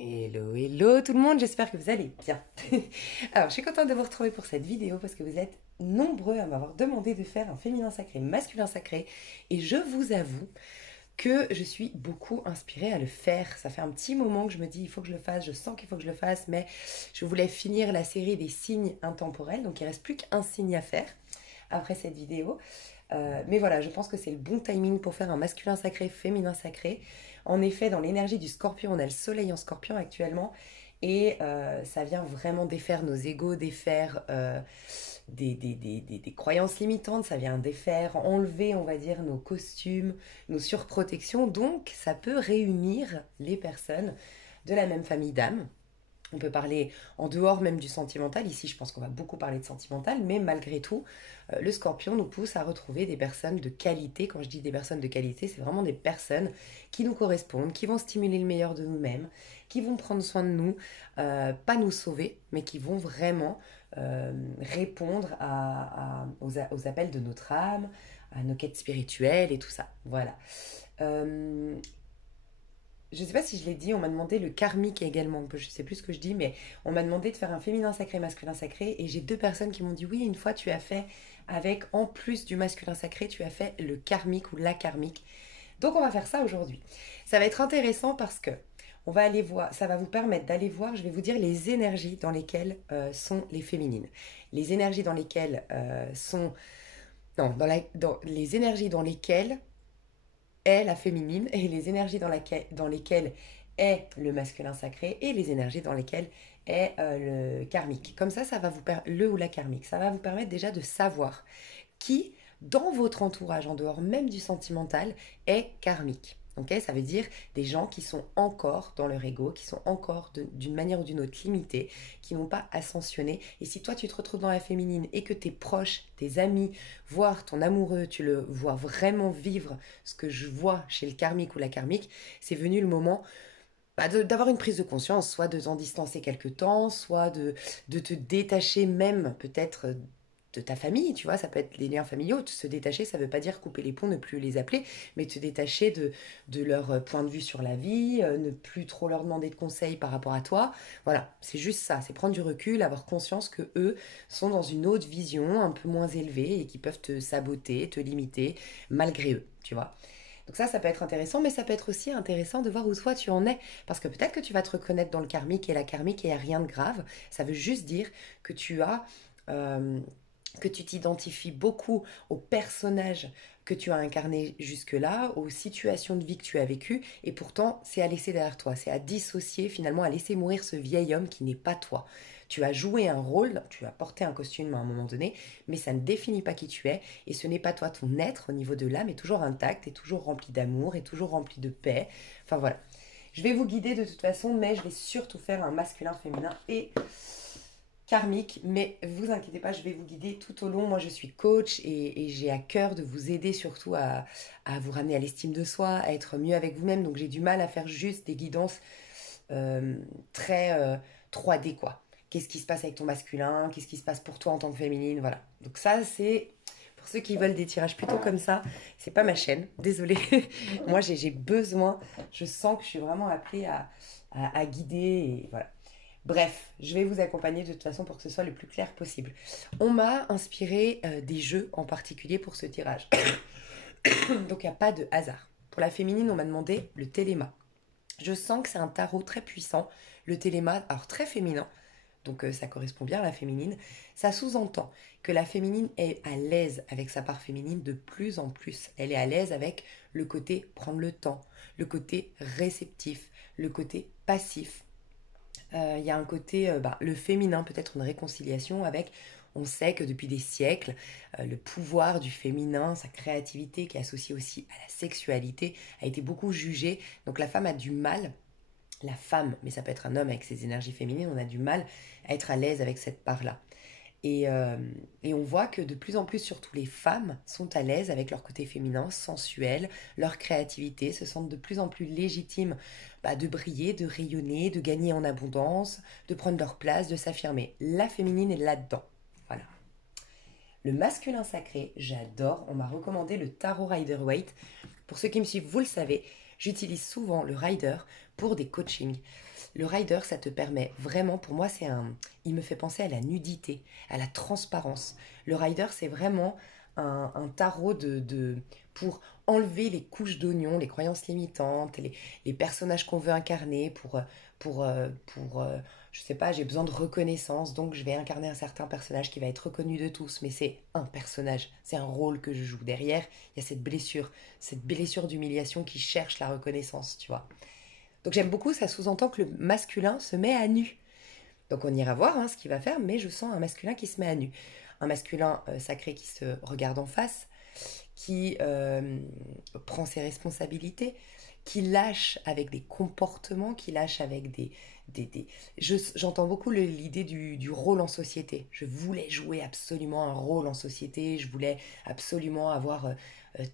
Hello, hello tout le monde, j'espère que vous allez bien. Alors, je suis contente de vous retrouver pour cette vidéo parce que vous êtes nombreux à m'avoir demandé de faire un féminin sacré, masculin sacré. Et je vous avoue que je suis beaucoup inspirée à le faire. Ça fait un petit moment que je me dis, il faut que je le fasse, je sens qu'il faut que je le fasse, mais je voulais finir la série des signes intemporels, donc il ne reste plus qu'un signe à faire après cette vidéo. Mais voilà, je pense que c'est le bon timing pour faire un masculin sacré, féminin sacré. En effet, dans l'énergie du scorpion, on a le soleil en scorpion actuellement. Et ça vient vraiment défaire nos égos, défaire des croyances limitantes, ça vient défaire, enlever, on va dire, nos costumes, nos surprotections. Donc, ça peut réunir les personnes de la même famille d'âme. On peut parler en dehors même du sentimental. Ici, je pense qu'on va beaucoup parler de sentimental, mais malgré tout, le scorpion nous pousse à retrouver des personnes de qualité. Quand je dis des personnes de qualité, c'est vraiment des personnes qui nous correspondent, qui vont stimuler le meilleur de nous-mêmes, qui vont prendre soin de nous, pas nous sauver, mais qui vont vraiment répondre aux appels de notre âme, à nos quêtes spirituelles et tout ça. Voilà. Euh, je ne sais pas si je l'ai dit, on m'a demandé le karmique également. Je ne sais plus ce que je dis, mais on m'a demandé de faire un féminin sacré, masculin sacré. Et j'ai deux personnes qui m'ont dit oui, une fois tu as fait avec, en plus du masculin sacré, tu as fait le karmique ou la karmique. Donc on va faire ça aujourd'hui. Ça va être intéressant parce que on va aller voir, ça va vous permettre d'aller voir, je vais vous dire les énergies dans lesquelles sont les féminines. Les énergies dans lesquelles sont... Non, dans les énergies dans lesquelles est la féminine et les énergies dans lesquelles est le masculin sacré et les énergies dans lesquelles est le karmique. Comme ça va vous le ou la karmique, ça va vous permettre déjà de savoir qui, dans votre entourage, en dehors même du sentimental, est karmique. Okay, ça veut dire des gens qui sont encore dans leur ego, qui sont encore d'une manière ou d'une autre limités, qui n'ont pas ascensionné. Et si toi tu te retrouves dans la féminine et que tes proches, tes amis, voire ton amoureux, tu le vois vraiment vivre ce que je vois chez le karmique ou la karmique, c'est venu le moment d'avoir une prise de conscience, soit de t'en distancer quelque temps, soit de te détacher même peut-être de ta famille, tu vois, ça peut être les liens familiaux, se détacher, ça veut pas dire couper les ponts, ne plus les appeler, mais te détacher de leur point de vue sur la vie, ne plus trop leur demander de conseils par rapport à toi, voilà, c'est juste ça, c'est prendre du recul, avoir conscience que eux sont dans une autre vision, un peu moins élevée, et qui peuvent te saboter, te limiter, malgré eux, tu vois. Donc ça peut être intéressant, mais ça peut être aussi intéressant de voir où toi tu en es. Parce que peut-être que tu vas te reconnaître dans le karmique et la karmique et il n'y a rien de grave. Ça veut juste dire que tu as... que tu t'identifies beaucoup aux personnages que tu as incarnés jusque-là, aux situations de vie que tu as vécues, et pourtant c'est à laisser derrière toi, c'est à dissocier finalement, à laisser mourir ce vieil homme qui n'est pas toi. Tu as joué un rôle, tu as porté un costume à un moment donné, mais ça ne définit pas qui tu es, et ce n'est pas toi, ton être au niveau de l'âme est toujours intact, est toujours rempli d'amour, est toujours rempli de paix, enfin voilà. Je vais vous guider de toute façon, mais je vais surtout faire un masculin, féminin et karmique, mais vous inquiétez pas, je vais vous guider tout au long. Moi, je suis coach et j'ai à cœur de vous aider surtout à vous ramener à l'estime de soi, à être mieux avec vous-même. Donc, j'ai du mal à faire juste des guidances euh, très 3D, quoi. Qu'est-ce qui se passe avec ton masculin? Qu'est-ce qui se passe pour toi en tant que féminine? Voilà. Donc, ça, c'est pour ceux qui veulent des tirages plutôt comme ça. C'est pas ma chaîne, désolée. Moi, j'ai besoin, je sens que je suis vraiment appelée à guider et voilà. Bref, je vais vous accompagner de toute façon pour que ce soit le plus clair possible. On m'a inspiré des jeux en particulier pour ce tirage. Donc il n'y a pas de hasard. Pour la féminine, on m'a demandé le téléma. Je sens que c'est un tarot très puissant. Le téléma, alors très féminin, donc ça correspond bien à la féminine. Ça sous-entend que la féminine est à l'aise avec sa part féminine de plus en plus. Elle est à l'aise avec le côté prendre le temps, le côté réceptif, le côté passif. Il y a un côté, le féminin, peut-être une réconciliation avec, on sait que depuis des siècles, le pouvoir du féminin, sa créativité qui est associée aussi à la sexualité, a été beaucoup jugé. Donc la femme a du mal, la femme, mais ça peut être un homme avec ses énergies féminines, on a du mal à être à l'aise avec cette part-là. Et on voit que de plus en plus, surtout les femmes, sont à l'aise avec leur côté féminin, sensuel, leur créativité, se sentent de plus en plus légitimes de briller, de rayonner, de gagner en abondance, de prendre leur place, de s'affirmer. La féminine est là-dedans. Voilà. Le masculin sacré, j'adore. On m'a recommandé le tarot Rider-Waite. Pour ceux qui me suivent, vous le savez, j'utilise souvent le Rider pour des coachings. Le rider, ça te permet vraiment, pour moi, il me fait penser à la nudité, à la transparence. Le rider, c'est vraiment un tarot pour enlever les couches d'oignons, les croyances limitantes, les personnages qu'on veut incarner je sais pas, j'ai besoin de reconnaissance, donc je vais incarner un certain personnage qui va être reconnu de tous, mais c'est un personnage, c'est un rôle que je joue. Derrière, il y a cette blessure d'humiliation qui cherche la reconnaissance, tu vois. Donc j'aime beaucoup, ça sous-entend que le masculin se met à nu. Donc on ira voir ce qu'il va faire, mais je sens un masculin qui se met à nu. Un masculin sacré qui se regarde en face, qui prend ses responsabilités, qui lâche avec des comportements, qui lâche avec j'entends beaucoup l'idée du rôle en société. Je voulais jouer absolument un rôle en société, je voulais absolument avoir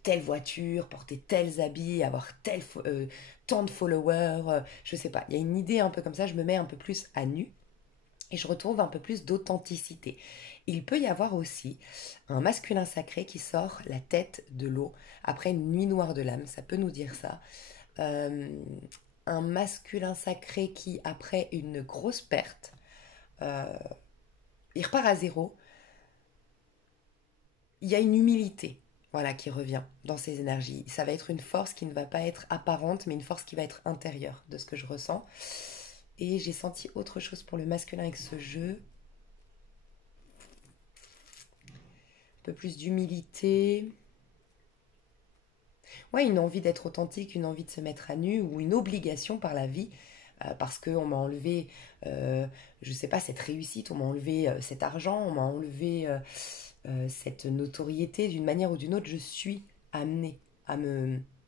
telle voiture, porter tels habits, avoir tant de followers, je sais pas. Il y a une idée un peu comme ça, je me mets un peu plus à nu et je retrouve un peu plus d'authenticité. Il peut y avoir aussi un masculin sacré qui sort la tête de l'eau après une nuit noire de l'âme, ça peut nous dire ça. Euh, un masculin sacré qui, après une grosse perte, euh, il repart à zéro. Il y a une humilité, voilà, qui revient dans ces énergies. Ça va être une force qui ne va pas être apparente, mais une force qui va être intérieure de ce que je ressens. Et j'ai senti autre chose pour le masculin avec ce jeu. Un peu plus d'humilité. Ouais, une envie d'être authentique, une envie de se mettre à nu ou une obligation par la vie parce qu'on m'a enlevé, je sais pas, cette réussite, on m'a enlevé cet argent, on m'a enlevé cette notoriété d'une manière ou d'une autre. Je suis amenée à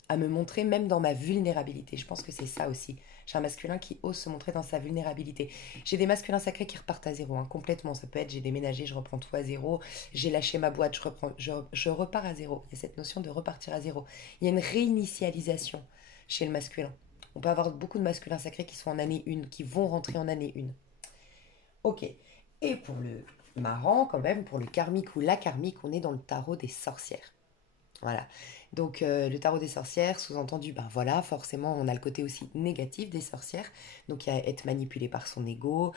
à me montrer même dans ma vulnérabilité. Je pense que c'est ça aussi. J'ai un masculin qui ose se montrer dans sa vulnérabilité. J'ai des masculins sacrés qui repartent à zéro, complètement. Ça peut être j'ai déménagé, je reprends tout à zéro, j'ai lâché ma boîte, je repars à zéro. Il y a cette notion de repartir à zéro. Il y a une réinitialisation chez le masculin. On peut avoir beaucoup de masculins sacrés qui sont en année 1, qui vont rentrer en année 1. Ok. Et pour le marrant, quand même, pour le karmique ou la karmique, on est dans le tarot des sorcières. Voilà. Donc le tarot des sorcières, sous-entendu, ben voilà, forcément on a le côté aussi négatif des sorcières. Donc il y a être manipulé par son ego,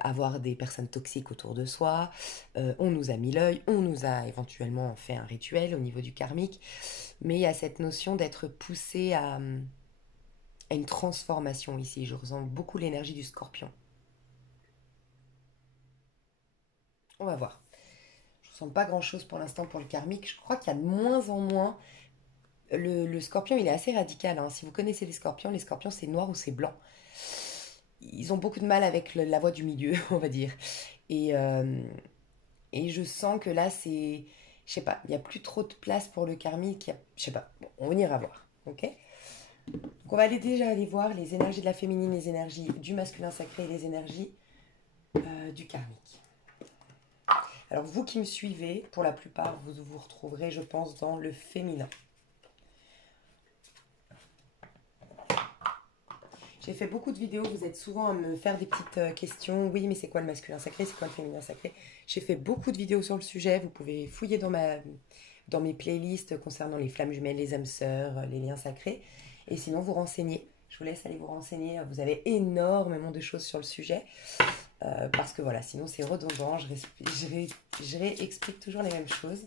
avoir des personnes toxiques autour de soi, on nous a mis l'œil, on nous a éventuellement fait un rituel au niveau du karmique, mais il y a cette notion d'être poussé à une transformation ici. Je ressens beaucoup l'énergie du scorpion. On va voir. Je ne ressens pas grand-chose pour l'instant pour le karmique. Je crois qu'il y a de moins en moins. Le scorpion, il est assez radical. Si vous connaissez les scorpions, c'est noir ou c'est blanc. Ils ont beaucoup de mal avec la voie du milieu, on va dire. Et, euh, et je sens que là, c'est... Je sais pas, il n'y a plus trop de place pour le karmique. Je sais pas, bon, on ira voir. Ok. Donc on va déjà aller voir les énergies de la féminine, les énergies du masculin sacré et les énergies du karmique. Alors vous qui me suivez, pour la plupart, vous vous retrouverez, je pense, dans le féminin. J'ai fait beaucoup de vidéos, vous êtes souvent à me faire des petites questions. Oui, mais c'est quoi le masculin sacré? C'est quoi le féminin sacré? J'ai fait beaucoup de vidéos sur le sujet. Vous pouvez fouiller dans mes playlists concernant les flammes jumelles, les âmes sœurs, les liens sacrés. Et sinon, vous renseignez. Je vous laisse aller vous renseigner. Vous avez énormément de choses sur le sujet. Parce que voilà, sinon c'est redondant. Je réexplique toujours les mêmes choses.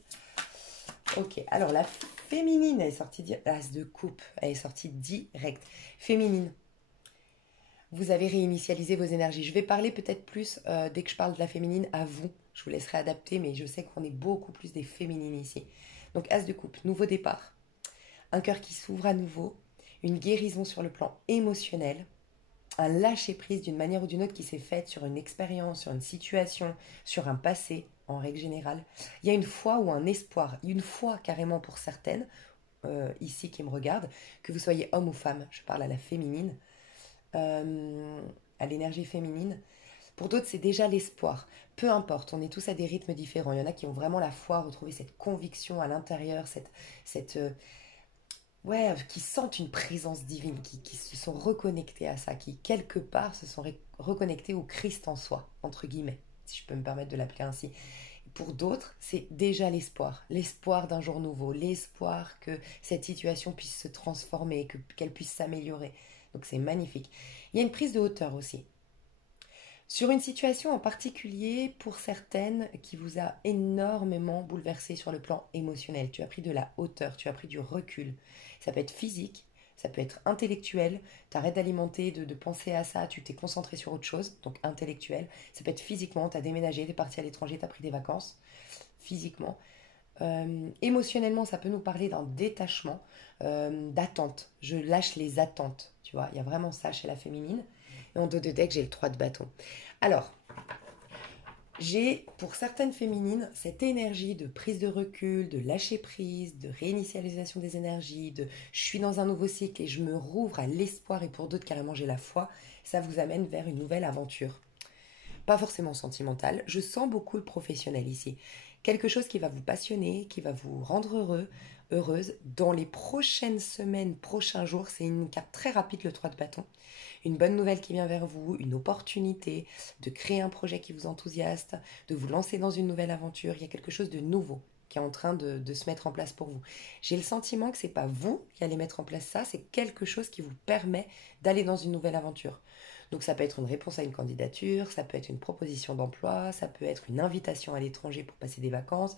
Ok, alors la féminine, elle est sortie, As de coupe, elle est sortie direct. Féminine. Vous avez réinitialisé vos énergies. Je vais parler peut-être plus, dès que je parle de la féminine, à vous. Je vous laisserai adapter, mais je sais qu'on est beaucoup plus des féminines ici. Donc, As de coupe, nouveau départ. Un cœur qui s'ouvre à nouveau. Une guérison sur le plan émotionnel. Un lâcher-prise d'une manière ou d'une autre qui s'est faite sur une expérience, sur une situation, sur un passé, en règle générale. Il y a une foi ou un espoir, une foi carrément pour certaines, ici qui me regardent, que vous soyez homme ou femme, je parle à la féminine, à l'énergie féminine. Pour d'autres, c'est déjà l'espoir. Peu importe, on est tous à des rythmes différents. Il y en a qui ont vraiment la foi, retrouver cette conviction à l'intérieur, qui sentent une présence divine, qui se sont reconnectés à ça, qui quelque part se sont reconnectés au Christ en soi, entre guillemets, si je peux me permettre de l'appeler ainsi. Pour d'autres, c'est déjà l'espoir d'un jour nouveau, l'espoir que cette situation puisse se transformer, qu'elle puisse s'améliorer. Donc c'est magnifique. Il y a une prise de hauteur aussi. Sur une situation en particulier, pour certaines, qui vous a énormément bouleversé sur le plan émotionnel. Tu as pris de la hauteur, tu as pris du recul. Ça peut être physique, ça peut être intellectuel. Tu arrêtes d'alimenter, de penser à ça, tu t'es concentré sur autre chose, donc intellectuel. Ça peut être physiquement, tu as déménagé, tu es parti à l'étranger, tu as pris des vacances, physiquement. Émotionnellement, ça peut nous parler d'un détachement, d'attente. Je lâche les attentes, tu vois. Il y a vraiment ça chez la féminine. Et en dos de deck, j'ai le 3 de bâton. Alors, j'ai pour certaines féminines cette énergie de prise de recul, de lâcher prise, de réinitialisation des énergies, de je suis dans un nouveau cycle et je me rouvre à l'espoir, et pour d'autres carrément j'ai la foi. Ça vous amène vers une nouvelle aventure. Pas forcément sentimentale. Je sens beaucoup le professionnel ici. Quelque chose qui va vous passionner, qui va vous rendre heureux, heureuse. Dans les prochaines semaines, prochains jours, c'est une carte très rapide, le 3 de bâton. Une bonne nouvelle qui vient vers vous, une opportunité de créer un projet qui vous enthousiaste, de vous lancer dans une nouvelle aventure. Il y a quelque chose de nouveau qui est en train de se mettre en place pour vous. J'ai le sentiment que c'est pas vous qui allez mettre en place ça, c'est quelque chose qui vous permet d'aller dans une nouvelle aventure. Donc ça peut être une réponse à une candidature, ça peut être une proposition d'emploi, ça peut être une invitation à l'étranger pour passer des vacances,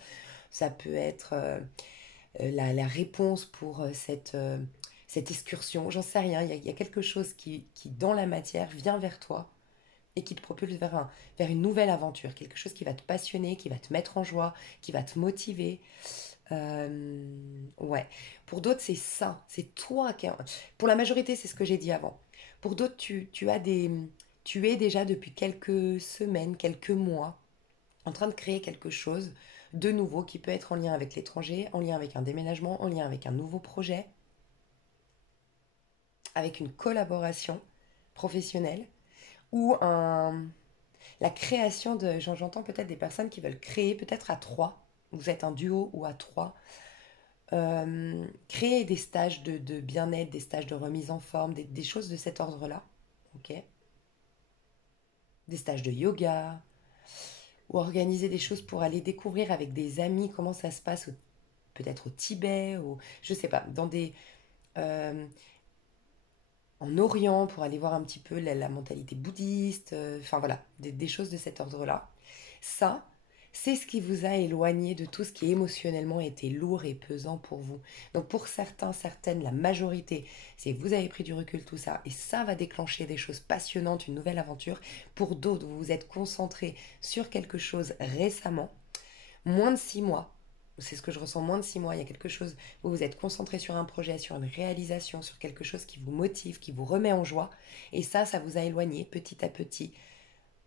ça peut être la réponse pour cette excursion, j'en sais rien. Il y a quelque chose qui, dans la matière, vient vers toi et qui te propulse vers une nouvelle aventure, quelque chose qui va te passionner, qui va te mettre en joie, qui va te motiver. Ouais. Pour d'autres, c'est ça. C'est toi qui... Pour la majorité, c'est ce que j'ai dit avant. Pour d'autres, tu es déjà depuis quelques semaines, quelques mois, en train de créer quelque chose de nouveau qui peut être en lien avec l'étranger, en lien avec un déménagement, en lien avec un nouveau projet, avec une collaboration professionnelle ou la création de... J'entends peut-être des personnes qui veulent créer peut-être à trois. Vous êtes un duo ou à trois. Créer des stages de bien-être, des stages de remise en forme, des choses de cet ordre-là. Ok. Des stages de yoga, ou organiser des choses pour aller découvrir avec des amis comment ça se passe, peut-être au Tibet, ou je sais pas, euh, en Orient pour aller voir un petit peu la mentalité bouddhiste, enfin voilà, des choses de cet ordre-là. Ça, c'est ce qui vous a éloigné de tout ce qui émotionnellement était lourd et pesant pour vous. Donc pour certains, certaines, la majorité, c'est que vous avez pris du recul, tout ça, et ça va déclencher des choses passionnantes, une nouvelle aventure. Pour d'autres, vous vous êtes concentré sur quelque chose récemment, moins de 6 mois. C'est ce que je ressens, moins de 6 mois. Il y a quelque chose, vous vous êtes concentré sur un projet, sur une réalisation, sur quelque chose qui vous motive, qui vous remet en joie. Et ça vous a éloigné petit à petit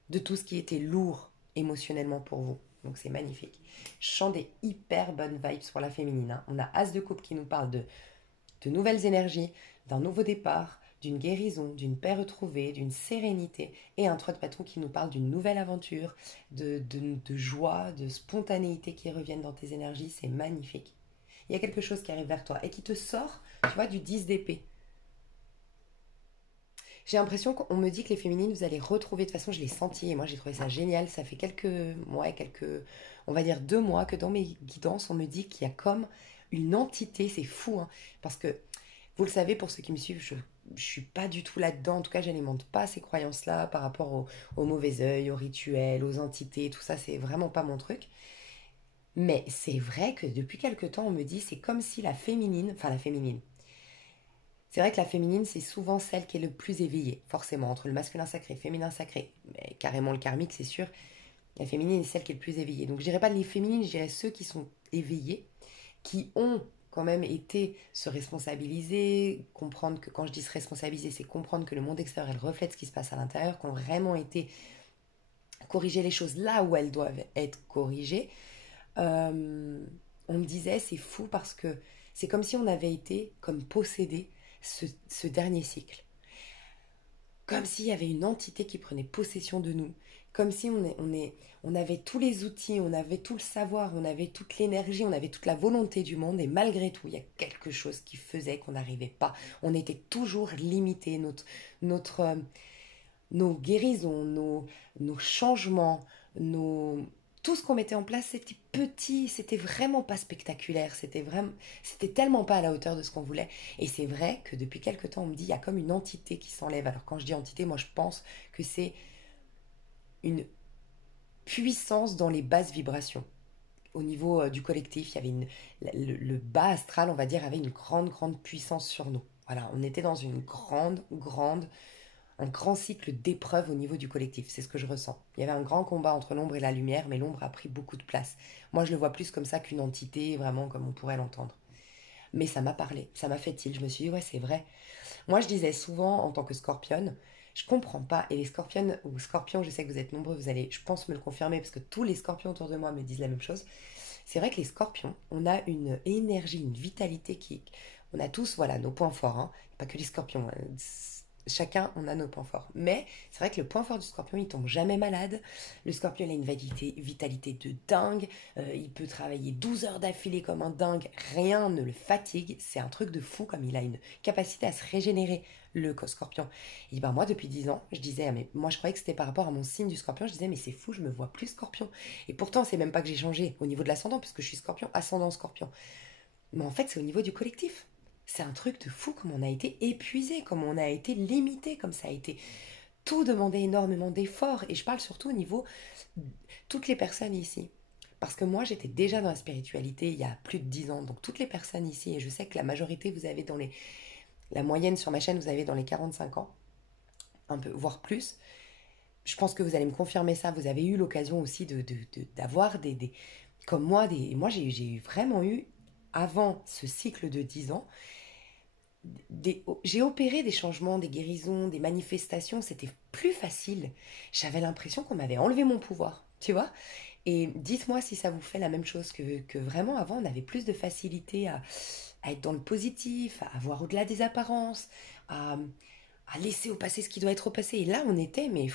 de tout ce qui était lourd émotionnellement pour vous. Donc c'est magnifique. Je sens des hyper bonnes vibes pour la féminine, hein. On a As de coupe qui nous parle de nouvelles énergies, d'un nouveau départ, d'une guérison, d'une paix retrouvée, d'une sérénité, et un 3 de bâton qui nous parle d'une nouvelle aventure, de joie, de spontanéité qui reviennent dans tes énergies. C'est magnifique. Il y a quelque chose qui arrive vers toi et qui te sort, tu vois, du 10 d'épée. J'ai l'impression qu'on me dit que les féminines, vous allez retrouver, de toute façon je l'ai senti et moi j'ai trouvé ça génial, ça fait on va dire 2 mois que dans mes guidances on me dit qu'il y a comme une entité, c'est fou, hein, parce que vous le savez pour ceux qui me suivent, je suis pas du tout là-dedans, en tout cas j'alimente pas ces croyances-là par rapport au mauvais œil, aux rituels, aux entités, tout ça c'est vraiment pas mon truc. Mais c'est vrai que depuis quelque temps on me dit c'est comme si la féminine, c'est vrai que la féminine, c'est souvent celle qui est le plus éveillée, forcément, entre le masculin sacré, féminin sacré, mais carrément le karmique, c'est sûr. La féminine est celle qui est le plus éveillée. Donc je dirais pas les féminines, je dirais ceux qui sont éveillés, qui ont quand même été se responsabiliser, comprendre que quand je dis se responsabiliser, c'est comprendre que le monde extérieur, elle reflète ce qui se passe à l'intérieur, qu'on vraiment été corriger les choses là où elles doivent être corrigées. Euh, on me disait, c'est fou parce que c'est comme si on avait été comme possédé ce dernier cycle. Comme s'il y avait une entité qui prenait possession de nous. Comme si on avait tous les outils, on avait tout le savoir, on avait toute l'énergie, on avait toute la volonté du monde. Et malgré tout, il y a quelque chose qui faisait qu'on n'arrivait pas. On était toujours limité. Notre, nos guérisons, nos changements, tout ce qu'on mettait en place, c'était petit, c'était vraiment pas spectaculaire, c'était tellement pas à la hauteur de ce qu'on voulait. Et c'est vrai que depuis quelque temps, on me dit, il y a comme une entité qui s'enlève. Alors quand je dis entité, moi je pense que c'est une puissance dans les basses vibrations. Au niveau du collectif, il y avait le bas astral, on va dire, avait une grande, grande puissance sur nous. Voilà, on était dans une un grand cycle d'épreuves au niveau du collectif. C'est ce que je ressens. Il y avait un grand combat entre l'ombre et la lumière, mais l'ombre a pris beaucoup de place. Moi, je le vois plus comme ça qu'une entité, vraiment comme on pourrait l'entendre. Mais ça m'a parlé, ça m'a fait tilt. Je me suis dit, ouais, c'est vrai. Moi, je disais souvent, en tant que scorpionne, je comprends pas. Et les scorpionnes ou scorpions, je sais que vous êtes nombreux, vous allez, je pense, me le confirmer, parce que tous les scorpions autour de moi me disent la même chose. C'est vrai que les scorpions, on a une énergie, une vitalité qui. On a tous, voilà, nos points forts, hein. Pas que les scorpions, hein. Chacun, on a nos points forts. Mais c'est vrai que le point fort du scorpion, il tombe jamais malade. Le scorpion, il a une vitalité de dingue. Il peut travailler 12 heures d'affilée comme un dingue. Rien ne le fatigue. C'est un truc de fou comme il a une capacité à se régénérer, le scorpion. Et ben moi, depuis 10 ans, je disais, mais moi je croyais que c'était par rapport à mon signe du scorpion. Je disais, mais c'est fou, je me vois plus scorpion. Et pourtant, c'est même pas que j'ai changé au niveau de l'ascendant, puisque je suis scorpion, ascendant scorpion. Mais en fait, c'est au niveau du collectif. C'est un truc de fou comme on a été épuisé, comme on a été limité, comme ça a été tout demandé énormément d'efforts. Et je parle surtout au niveau de toutes les personnes ici. Parce que moi, j'étais déjà dans la spiritualité il y a plus de 10 ans. Donc toutes les personnes ici, et je sais que la majorité, vous avez dans les... La moyenne sur ma chaîne, vous avez dans les 45 ans, un peu, voire plus. Je pense que vous allez me confirmer ça. Vous avez eu l'occasion aussi d'avoir comme moi, moi j'ai vraiment eu, avant ce cycle de 10 ans, j'ai opéré des changements, des guérisons, des manifestations, c'était plus facile. J'avais l'impression qu'on m'avait enlevé mon pouvoir, tu vois. Et dites-moi si ça vous fait la même chose que vraiment avant, on avait plus de facilité à être dans le positif, à voir au-delà des apparences, à, à laisser au passé ce qui doit être au passé. Et là, on était, mais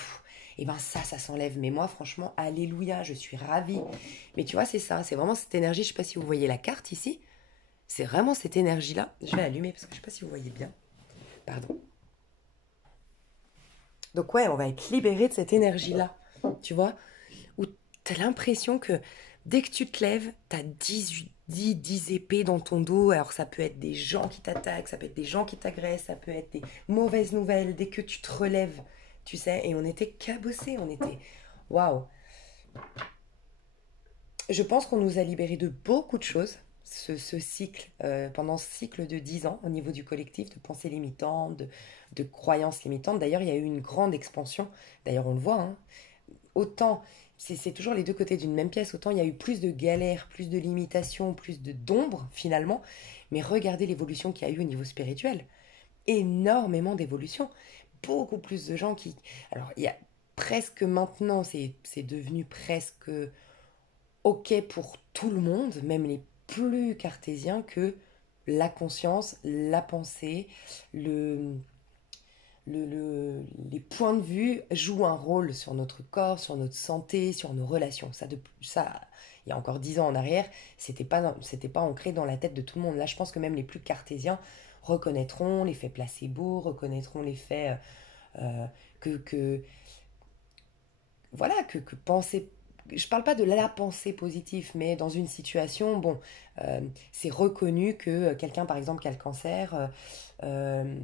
et ben ça s'enlève. Mais moi, franchement, alléluia, je suis ravie. Mais tu vois, c'est ça, c'est vraiment cette énergie. Je sais pas si vous voyez la carte ici. C'est vraiment cette énergie-là. Je vais allumer parce que je sais pas si vous voyez bien. Pardon. Donc ouais, on va être libéré de cette énergie-là. Tu vois, où t'as l'impression que dès que tu te lèves, t'as 10 épées dans ton dos. Alors ça peut être des gens qui t'attaquent, ça peut être des gens qui t'agressent, ça peut être des mauvaises nouvelles dès que tu te relèves, tu sais. Et on était cabossés, on était... Waouh. Je pense qu'on nous a libérés de beaucoup de choses, ce cycle, pendant ce cycle de 10 ans, au niveau du collectif, de pensées limitantes, de croyances limitantes. D'ailleurs, il y a eu une grande expansion. D'ailleurs, on le voit, hein. Autant, c'est toujours les deux côtés d'une même pièce, autant il y a eu plus de galères, plus de limitations, plus d'ombre, finalement. Mais regardez l'évolution qu'il y a eu au niveau spirituel. Énormément d'évolution. Beaucoup plus de gens qui... Alors, il y a presque maintenant, c'est devenu presque ok pour tout le monde, même les plus cartésiens, que la conscience, la pensée, les points de vue jouent un rôle sur notre corps, sur notre santé, sur nos relations. Ça il y a encore 10 ans en arrière, c'était pas ancré dans la tête de tout le monde. Là, je pense que même les plus cartésiens reconnaîtront l'effet placebo, reconnaîtront l'effet que voilà, que penser. Je parle pas de la pensée positive, mais dans une situation, bon, c'est reconnu que quelqu'un, par exemple, qui a le cancer, euh,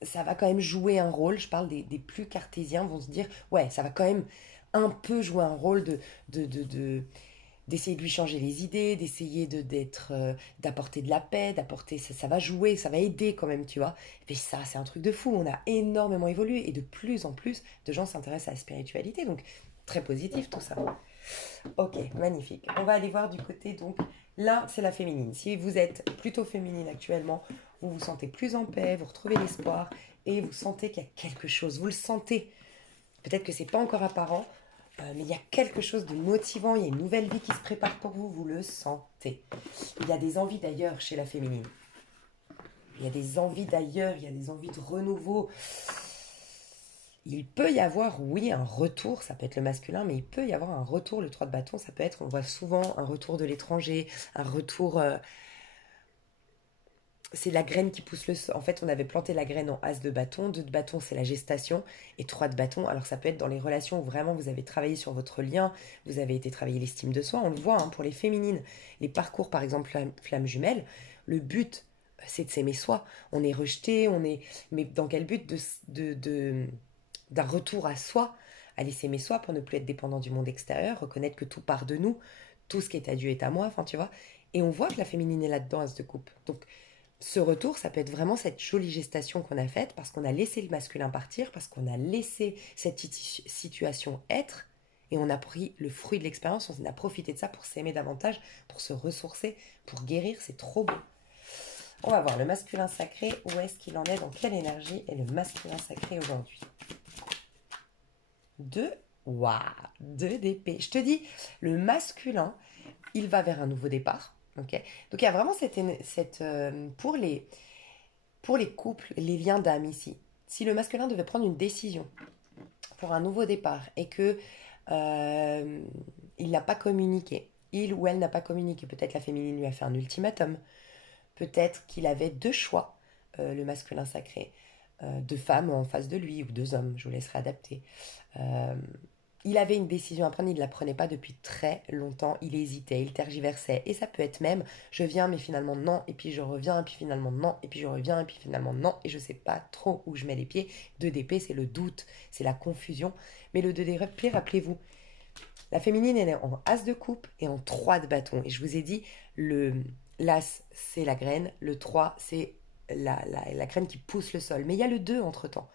ça va quand même jouer un rôle. Je parle des plus cartésiens, vont se dire, ouais, ça va quand même un peu jouer un rôle d'essayer de lui changer les idées, d'essayer d'apporter de la paix, ça va jouer, ça va aider quand même, tu vois. Et ça, c'est un truc de fou. On a énormément évolué et de plus en plus de gens s'intéressent à la spiritualité. Donc, très positif tout ça. Ok, magnifique. On va aller voir du côté, donc, là, c'est la féminine. Si vous êtes plutôt féminine actuellement, vous vous sentez plus en paix, vous retrouvez l'espoir et vous sentez qu'il y a quelque chose. Vous le sentez. Peut-être que c'est pas encore apparent, mais il y a quelque chose de motivant. Il y a une nouvelle vie qui se prépare pour vous. Vous le sentez. Il y a des envies d'ailleurs chez la féminine. Il y a des envies d'ailleurs. Il y a des envies de renouveau. Il peut y avoir, oui, un retour, ça peut être le masculin, mais il peut y avoir un retour, le 3 de bâton, ça peut être, on voit souvent un retour de l'étranger, un retour c'est la graine qui pousse le sol. En fait, on avait planté la graine en as de bâton. 2 de bâton, c'est la gestation. Et 3 de bâton, alors ça peut être dans les relations où vraiment vous avez travaillé sur votre lien, vous avez été travailler l'estime de soi. On le voit hein, pour les féminines. Les parcours, par exemple, flamme jumelle, le but, c'est de s'aimer soi. On est rejeté, on est. Mais dans quel but d'un retour à soi, aller s'aimer soi pour ne plus être dépendant du monde extérieur, reconnaître que tout part de nous, tout ce qui est à Dieu est à moi, enfin tu vois. Et on voit que la féminine est là-dedans, as de coupe. Donc ce retour, ça peut être vraiment cette jolie gestation qu'on a faite parce qu'on a laissé le masculin partir, parce qu'on a laissé cette situation être et on a pris le fruit de l'expérience, on a profité de ça pour s'aimer davantage, pour se ressourcer, pour guérir, c'est trop beau. On va voir le masculin sacré, où est-ce qu'il en est, dans quelle énergie est le masculin sacré aujourd'hui. 2, waouh, 2 d'épée. Je te dis, le masculin, il va vers un nouveau départ. Okay. Donc il y a vraiment pour les couples, les liens d'âme ici. Si le masculin devait prendre une décision pour un nouveau départ et que il n'a pas communiqué, il ou elle n'a pas communiqué, peut-être la féminine lui a fait un ultimatum, peut-être qu'il avait 2 choix, le masculin sacré, 2 femmes en face de lui ou 2 hommes, je vous laisserai adapter. Euh, il avait une décision à prendre, il ne la prenait pas depuis très longtemps, il hésitait, il tergiversait, et ça peut être même, je viens mais finalement non, et puis je reviens, et puis finalement non, et puis je reviens, et puis finalement non, et je ne sais pas trop où je mets les pieds. 2 d'épée, c'est le doute, c'est la confusion, mais le 2 d'épée, rappelez-vous, la féminine est en as de coupe et en 3 de bâton, et je vous ai dit, l'as c'est la graine, le 3 c'est la graine qui pousse le sol, mais il y a le 2 entre-temps.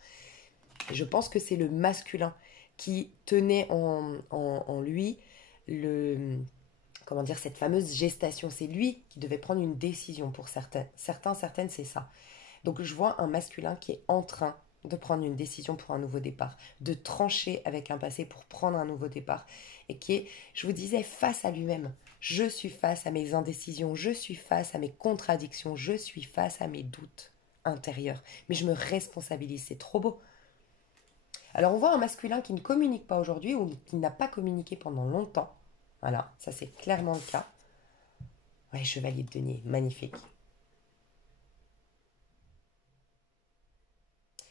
Je pense que c'est le masculin qui tenait en lui le, comment dire, cette fameuse gestation. C'est lui qui devait prendre une décision pour certains. Certaines, c'est ça. Donc je vois un masculin qui est en train de prendre une décision pour un nouveau départ, de trancher avec un passé pour prendre un nouveau départ, et qui est, je vous disais, face à lui-même. Je suis face à mes indécisions, je suis face à mes contradictions, je suis face à mes doutes intérieurs. Mais je me responsabilise, c'est trop beau. Alors on voit un masculin qui ne communique pas aujourd'hui ou qui n'a pas communiqué pendant longtemps. Voilà, ça c'est clairement le cas. Ouais, chevalier de denier, magnifique.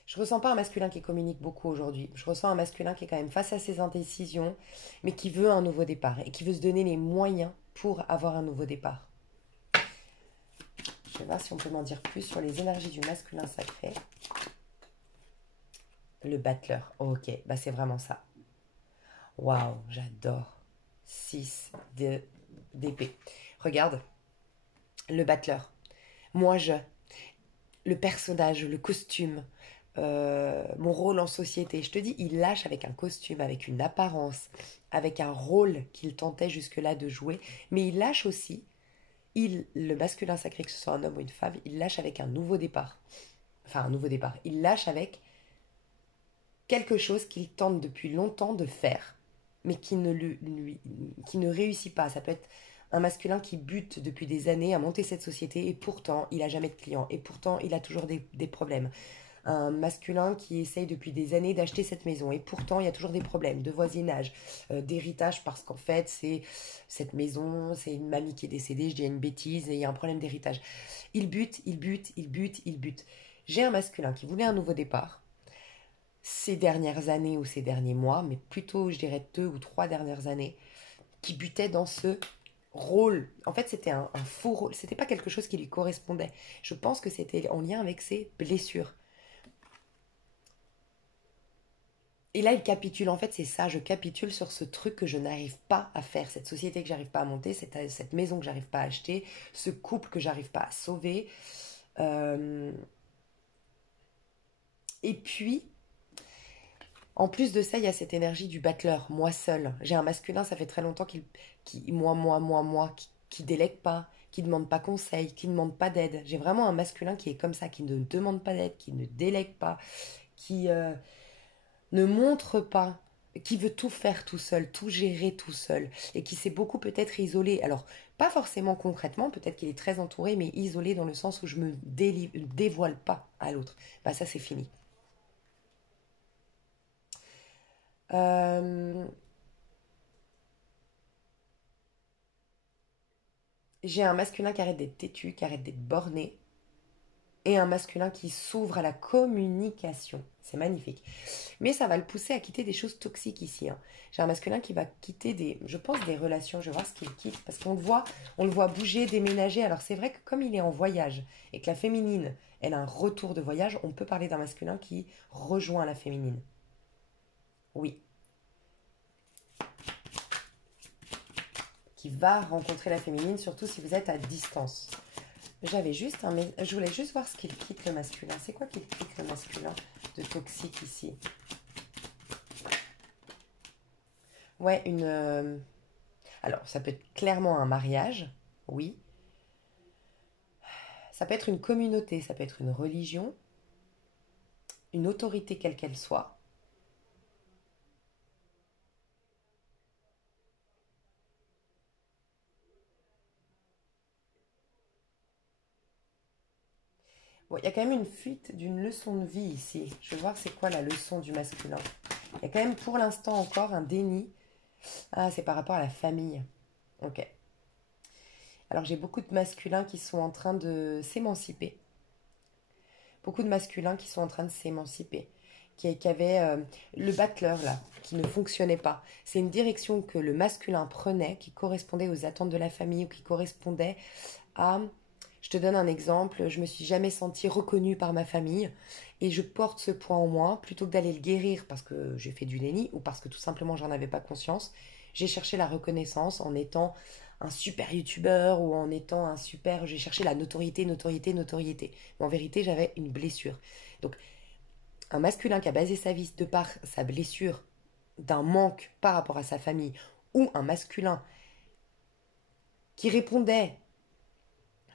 Je ressens pas un masculin qui communique beaucoup aujourd'hui. Je ressens un masculin qui est quand même face à ses indécisions, mais qui veut un nouveau départ et qui veut se donner les moyens pour avoir un nouveau départ. Je vais voir si on peut m'en dire plus sur les énergies du masculin sacré. Le battleur. Oh, ok, bah c'est vraiment ça. Waouh, j'adore. 6 d'épée. Regarde, le battleur. Moi, le personnage, le costume, mon rôle en société. Je te dis, il lâche avec un costume, avec une apparence, avec un rôle qu'il tentait jusque-là de jouer. Mais il lâche aussi, le masculin sacré, que ce soit un homme ou une femme, il lâche avec un nouveau départ. Enfin, un nouveau départ. Il lâche avec quelque chose qu'il tente depuis longtemps de faire, mais qui ne réussit pas. Ça peut être un masculin qui bute depuis des années à monter cette société et pourtant il n'a jamais de clients et pourtant il a toujours des problèmes. Un masculin qui essaye depuis des années d'acheter cette maison et pourtant il y a toujours des problèmes de voisinage, d'héritage parce qu'en fait c'est cette maison, c'est une mamie qui est décédée, je dis une bêtise et il y a un problème d'héritage. Il bute, il bute, il bute, il bute. J'ai un masculin qui voulait un nouveau départ ces dernières années ou ces derniers mois, mais plutôt je dirais 2 ou 3 dernières années, qui butait dans ce rôle. En fait, c'était un faux rôle. C'était pas quelque chose qui lui correspondait. Je pense que c'était en lien avec ses blessures. Et là, il capitule. En fait, c'est ça. Je capitule sur ce truc que je n'arrive pas à faire, cette société que j'arrive pas à monter, cette maison que j'arrive pas à acheter, ce couple que j'arrive pas à sauver. Euh, Et puis, en plus de ça, il y a cette énergie du battleur, moi seul. J'ai un masculin, ça fait très longtemps moi, qui délègue pas, qui demande pas conseil, qui ne demande pas d'aide. J'ai vraiment un masculin qui est comme ça, qui ne demande pas d'aide, qui ne délègue pas, qui ne montre pas, qui veut tout faire tout seul, tout gérer tout seul, et qui s'est beaucoup peut-être isolé. Alors, pas forcément concrètement, peut-être qu'il est très entouré, mais isolé dans le sens où je me dévoile pas à l'autre. Bah ça, c'est fini. Euh, J'ai un masculin qui arrête d'être têtu, qui arrête d'être borné, et un masculin qui s'ouvre à la communication. C'est magnifique. Mais ça va le pousser à quitter des choses toxiques ici, hein. J'ai un masculin qui va quitter je pense, des relations. Je vais voir ce qu'il quitte parce on le voit bouger, déménager. Alors c'est vrai que comme il est en voyage et que la féminine, elle a un retour de voyage, on peut parler d'un masculin qui rejoint la féminine. Oui, qui va rencontrer la féminine, surtout si vous êtes à distance. Je voulais juste voir ce qu'il quitte le masculin. C'est quoi qu'il quitte le masculin de toxique ici? Ouais, alors, ça peut être clairement un mariage, oui. Ça peut être une communauté, ça peut être une religion, une autorité quelle qu'elle soit. Bon, il y a quand même une fuite d'une leçon de vie ici. Je vais voir c'est quoi la leçon du masculin. Il y a quand même pour l'instant encore un déni. Ah, c'est par rapport à la famille. Ok. Alors j'ai beaucoup de masculins qui sont en train de s'émanciper. Beaucoup de masculins qui sont en train de s'émanciper. Qui avaient le battleur là, qui ne fonctionnait pas. C'est une direction que le masculin prenait, qui correspondait aux attentes de la famille ou qui correspondait à... Je te donne un exemple, je me suis jamais sentie reconnue par ma famille et je porte ce point en moi, plutôt que d'aller le guérir parce que j'ai fait du déni ou parce que tout simplement j'en avais pas conscience, j'ai cherché la reconnaissance en étant un super youtubeur ou en étant un super... J'ai cherché la notoriété, notoriété, notoriété. Mais en vérité, j'avais une blessure. Donc, un masculin qui a basé sa vie de par sa blessure d'un manque par rapport à sa famille ou un masculin qui répondait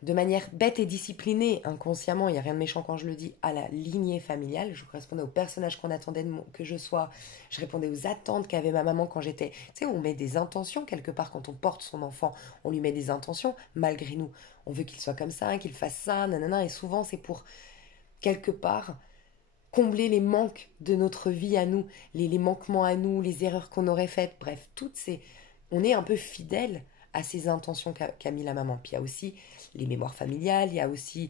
de manière bête et disciplinée, inconsciemment, il n'y a rien de méchant quand je le dis, à la lignée familiale. Je correspondais au personnage qu'on attendait que je sois. Je répondais aux attentes qu'avait ma maman quand j'étais... Tu sais, on met des intentions quelque part quand on porte son enfant. On lui met des intentions malgré nous. On veut qu'il soit comme ça, qu'il fasse ça, nanana. Et souvent, c'est pour, quelque part, combler les manques de notre vie à nous, les manquements à nous, les erreurs qu'on aurait faites. Bref, toutes ces... On est un peu fidèle à ces intentions qu'a mis la maman. Puis il y a aussi les mémoires familiales, il y a aussi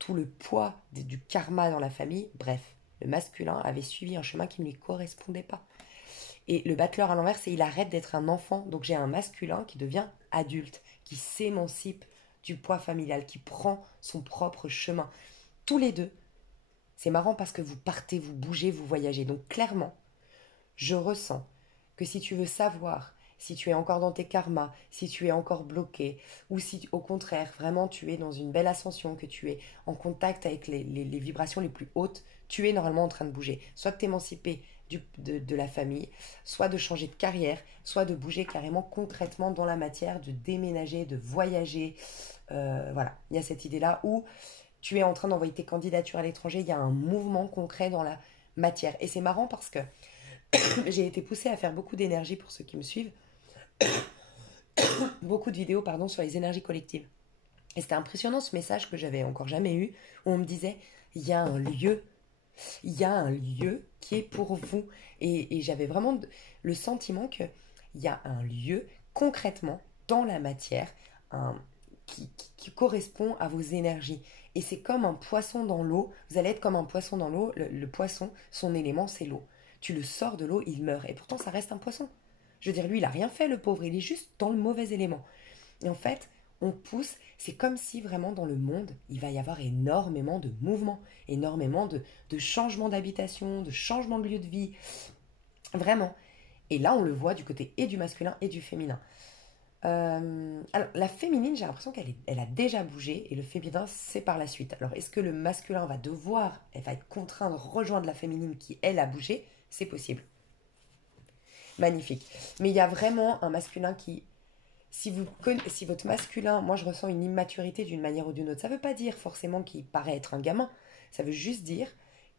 tout le poids du karma dans la famille. Bref, le masculin avait suivi un chemin qui ne lui correspondait pas. Et le battleur à l'envers, c'est il arrête d'être un enfant. Donc j'ai un masculin qui devient adulte, qui s'émancipe du poids familial, qui prend son propre chemin. Tous les deux, c'est marrant parce que vous partez, vous bougez, vous voyagez. Donc clairement, je ressens que si tu veux savoir si tu es encore dans tes karmas, si tu es encore bloqué, ou si au contraire, vraiment tu es dans une belle ascension, que tu es en contact avec les vibrations les plus hautes, tu es normalement en train de bouger. Soit de t'émanciper de la famille, soit de changer de carrière, soit de bouger carrément concrètement dans la matière, de déménager, de voyager. Voilà, il y a cette idée-là où tu es en train d'envoyer tes candidatures à l'étranger, il y a un mouvement concret dans la matière. Et c'est marrant parce que j'ai été poussée à faire beaucoup d'énergie pour ceux qui me suivent, beaucoup de vidéos pardon, sur les énergies collectives. Et c'était impressionnant ce message que j'avais encore jamais eu, où on me disait, il y a un lieu, il y a un lieu qui est pour vous. Et j'avais vraiment le sentiment qu'il y a un lieu concrètement dans la matière un, qui correspond à vos énergies. Et c'est comme un poisson dans l'eau, vous allez être comme un poisson dans l'eau, le poisson, son élément c'est l'eau. Tu le sors de l'eau, il meurt. Et pourtant ça reste un poisson. Je veux dire, lui, il a rien fait, le pauvre, il est juste dans le mauvais élément. Et en fait, on pousse, c'est comme si vraiment dans le monde, il va y avoir énormément de mouvements, énormément de changements d'habitation, de changements de lieu de vie, vraiment. Et là, on le voit du côté et du masculin et du féminin. Alors, la féminine, j'ai l'impression elle a déjà bougé et le féminin, c'est par la suite. Alors, est-ce que le masculin elle va être contraint de rejoindre la féminine qui, elle, a bougé? C'est possible. Magnifique. Mais il y a vraiment un masculin qui, si votre masculin, moi je ressens une immaturité d'une manière ou d'une autre, ça ne veut pas dire forcément qu'il paraît être un gamin, ça veut juste dire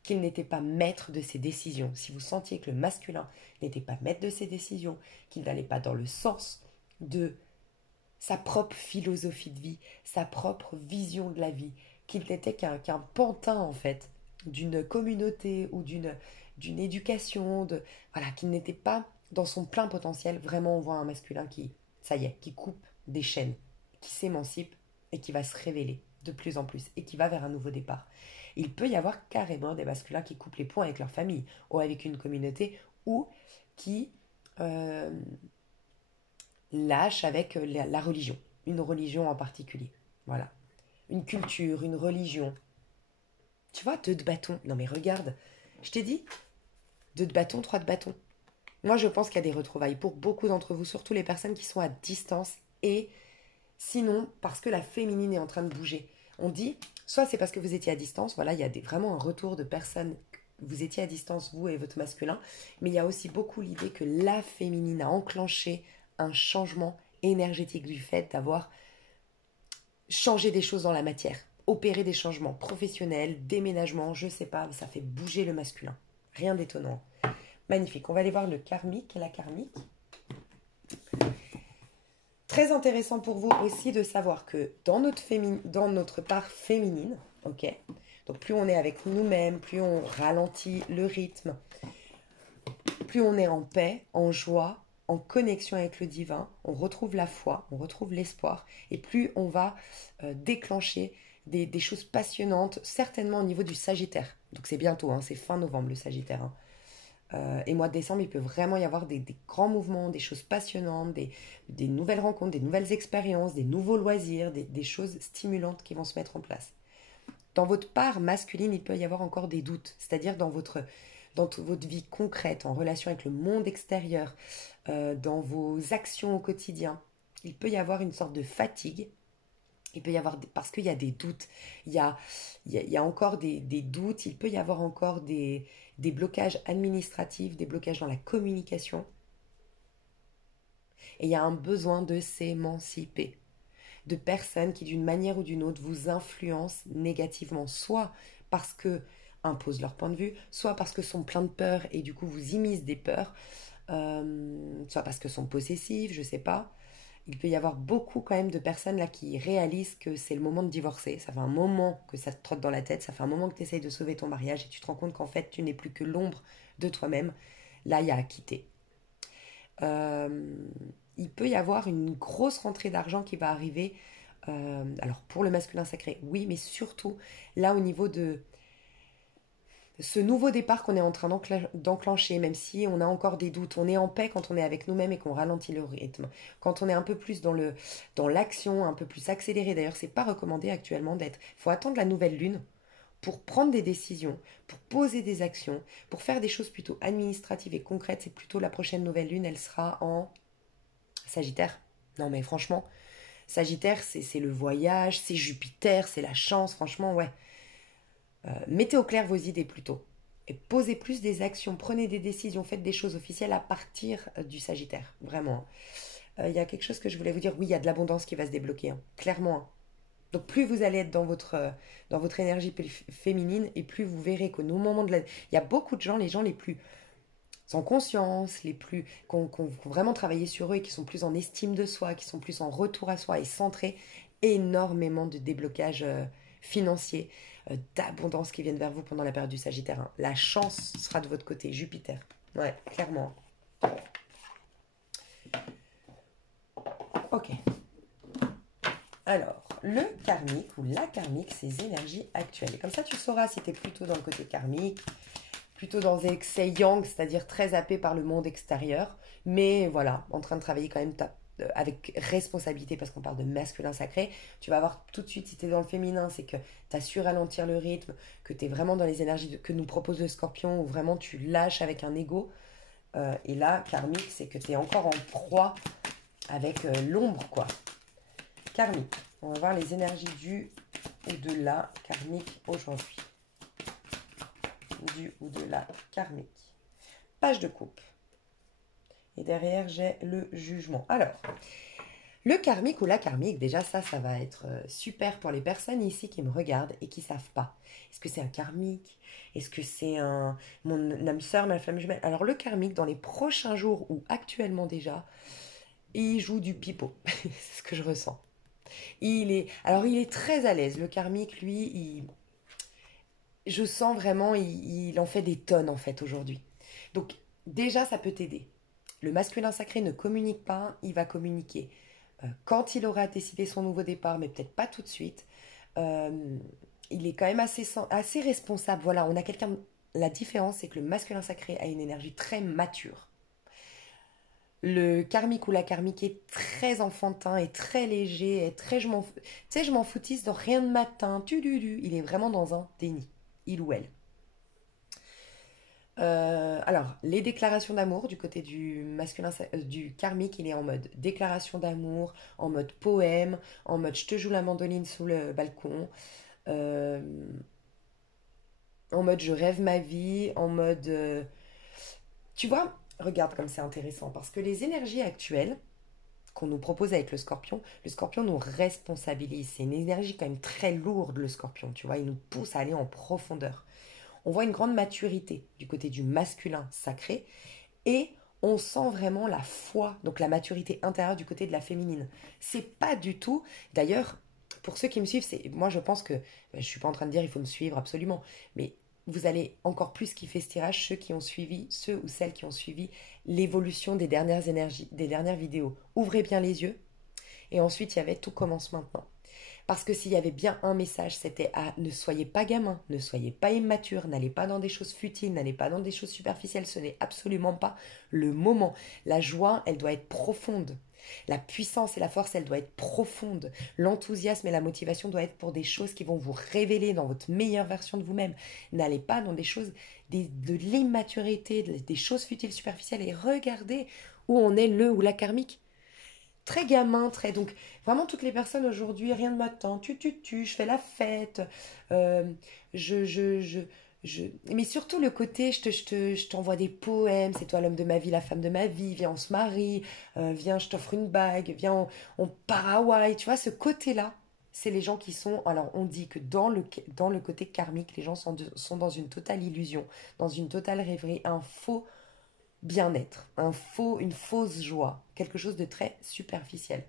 qu'il n'était pas maître de ses décisions. Si vous sentiez que le masculin n'était pas maître de ses décisions, qu'il n'allait pas dans le sens de sa propre philosophie de vie, sa propre vision de la vie, qu'il n'était qu'un pantin en fait d'une communauté ou d'une éducation, voilà, qu'il n'était pas dans son plein potentiel. Vraiment, on voit un masculin qui, ça y est, qui coupe des chaînes, qui s'émancipe et qui va se révéler. de plus en plus et qui va vers un nouveau départ. Il peut y avoir carrément des masculins qui coupent les ponts avec leur famille ou avec une communauté ou qui euh, lâchent avec la religion, une religion en particulier. Voilà. Une culture, une religion. Tu vois, deux de bâton. Non mais regarde, je t'ai dit, deux de bâton, trois de bâton. Moi, je pense qu'il y a des retrouvailles pour beaucoup d'entre vous, surtout les personnes qui sont à distance et sinon parce que la féminine est en train de bouger. On dit, soit c'est parce que vous étiez à distance, voilà, il y a vraiment un retour de personnes, vous étiez à distance, vous et votre masculin, mais il y a aussi beaucoup l'idée que la féminine a enclenché un changement énergétique du fait d'avoir changé des choses dans la matière, opéré des changements professionnels, déménagements, je sais pas, ça fait bouger le masculin. Rien d'étonnant. Magnifique. On va aller voir le karmique et la karmique. Très intéressant pour vous aussi de savoir que dans notre part féminine, ok, donc plus on est avec nous-mêmes, plus on ralentit le rythme, plus on est en paix, en joie, en connexion avec le divin, on retrouve la foi, on retrouve l'espoir, et plus on va déclencher des choses passionnantes, certainement au niveau du Sagittaire. Donc c'est bientôt, hein, c'est fin novembre le Sagittaire. Hein. Et mois de décembre, il peut vraiment y avoir des grands mouvements, des choses passionnantes, des nouvelles rencontres, des nouvelles expériences, des nouveaux loisirs, des choses stimulantes qui vont se mettre en place. Dans votre part masculine, il peut y avoir encore des doutes, c'est-à-dire dans votre vie concrète, en relation avec le monde extérieur, dans vos actions au quotidien. Il peut y avoir une sorte de fatigue. Il peut y avoir, parce qu'il y a des doutes, il y a encore des doutes, il peut y avoir encore des blocages administratifs, des blocages dans la communication. Et il y a un besoin de s'émanciper de personnes qui, d'une manière ou d'une autre, vous influencent négativement, soit parce que imposent leur point de vue, soit parce que sont pleins de peurs et du coup vous immiscent des peurs, soit parce que sont possessifs, je sais pas. Il peut y avoir beaucoup quand même de personnes là qui réalisent que c'est le moment de divorcer. Ça fait un moment que ça te trotte dans la tête, ça fait un moment que tu essayes de sauver ton mariage et tu te rends compte qu'en fait tu n'es plus que l'ombre de toi-même. Là, il y a à quitter. Euh, il peut y avoir une grosse rentrée d'argent qui va arriver. Alors pour le masculin sacré, oui, mais surtout là au niveau de ce nouveau départ qu'on est en train d'enclencher, même si on a encore des doutes, on est en paix quand on est avec nous-mêmes et qu'on ralentit le rythme. Quand on est un peu plus dans l'action, un peu plus accéléré, d'ailleurs, c'est pas recommandé actuellement d'être. Il faut attendre la nouvelle lune pour prendre des décisions, pour poser des actions, pour faire des choses plutôt administratives et concrètes. C'est plutôt la prochaine nouvelle lune, elle sera en Sagittaire. Non mais franchement, Sagittaire, c'est le voyage, c'est Jupiter, c'est la chance, franchement, ouais. Mettez au clair vos idées plutôt. Et posez plus des actions, prenez des décisions, faites des choses officielles à partir du Sagittaire. Vraiment. Il y a quelque chose que je voulais vous dire. Oui, il y a de l'abondance qui va se débloquer. Hein, clairement. Hein. Donc plus vous allez être dans votre énergie féminine et plus vous verrez qu'au moment de la... Il y a beaucoup de gens, les gens les plus sans conscience, les plus qui ont vraiment travaillé sur eux et qui sont plus en estime de soi, qui sont plus en retour à soi et centrés, énormément de déblocage financier, d'abondance qui viennent vers vous pendant la période du Sagittaire. Hein. La chance sera de votre côté, Jupiter. Ouais, clairement. Ok. Alors, le karmique ou la karmique, ces énergies actuelles. Et comme ça, tu sauras si tu es plutôt dans le côté karmique, plutôt dans des excès yang, c'est-à-dire très happé par le monde extérieur, mais voilà, en train de travailler quand même avec responsabilité, parce qu'on parle de masculin sacré. Tu vas voir tout de suite, si tu es dans le féminin, c'est que tu as su ralentir le rythme, que tu es vraiment dans les énergies que nous propose le scorpion, où vraiment tu lâches avec un ego. Et là, karmique, c'est que tu es encore en proie avec l'ombre, quoi. Karmique. On va voir les énergies du ou de la karmique aujourd'hui. Du ou de la karmique. Page de coupe. Et derrière, j'ai le jugement. Alors, le karmique ou la karmique, déjà ça va être super pour les personnes ici qui me regardent et qui ne savent pas. Est-ce que c'est un karmique? Est-ce que c'est mon âme sœur, ma flamme jumelle? Alors le karmique, dans les prochains jours ou actuellement déjà, il joue du pipeau. C'est ce que je ressens. Alors il est très à l'aise. Le karmique, lui, je sens vraiment, il en fait des tonnes en fait aujourd'hui. Donc déjà, ça peut t'aider. Le masculin sacré ne communique pas, il va communiquer quand il aura décidé son nouveau départ, mais peut-être pas tout de suite. Euh, il est quand même assez responsable. Voilà, on a quelqu'un. La différence, c'est que le masculin sacré a une énergie très mature. Le karmique ou la karmique est très enfantin et très léger et très tu sais, je m'en foutisse dans rien de matin. Il est vraiment dans un déni. Il ou elle. Alors, les déclarations d'amour du côté du du karmique, il est en mode déclaration d'amour, en mode poème, en mode je te joue la mandoline sous le balcon, euh, en mode je rêve ma vie, en mode... Tu vois, regarde comme c'est intéressant, parce que les énergies actuelles qu'on nous propose avec le scorpion nous responsabilise. C'est une énergie quand même très lourde, le scorpion, tu vois, il nous pousse à aller en profondeur. On voit une grande maturité du côté du masculin sacré et on sent vraiment la foi, donc la maturité intérieure du côté de la féminine. C'est pas du tout, d'ailleurs, pour ceux qui me suivent, moi je pense que, je suis pas en train de dire il faut me suivre absolument, mais vous allez encore plus kiffer ce tirage, ceux ou celles qui ont suivi l'évolution des dernières énergies, des dernières vidéos. Ouvrez bien les yeux, et ensuite il y avait tout commence maintenant. Parce que s'il y avait bien un message, c'était ne soyez pas gamin, ne soyez pas immature, n'allez pas dans des choses futiles, n'allez pas dans des choses superficielles, ce n'est absolument pas le moment. La joie, elle doit être profonde. La puissance et la force, elle doit être profonde. L'enthousiasme et la motivation doivent être pour des choses qui vont vous révéler dans votre meilleure version de vous-même. N'allez pas dans des choses, de l'immaturité, des choses futiles, superficielles et regardez où on est le ou la karmique très gamin, très... Donc, vraiment, toutes les personnes aujourd'hui, rien de m'attend, je fais la fête, euh, je, je, je, Mais surtout le côté, je t'envoie des poèmes, c'est toi l'homme de ma vie, la femme de ma vie, viens, on se marie, viens, je t'offre une bague, viens, on part à Hawaï, tu vois, ce côté-là, c'est les gens qui sont... Alors, on dit que dans le côté karmique, les gens sont dans une totale illusion, dans une totale rêverie, un faux bien-être, une fausse joie, quelque chose de très superficiel.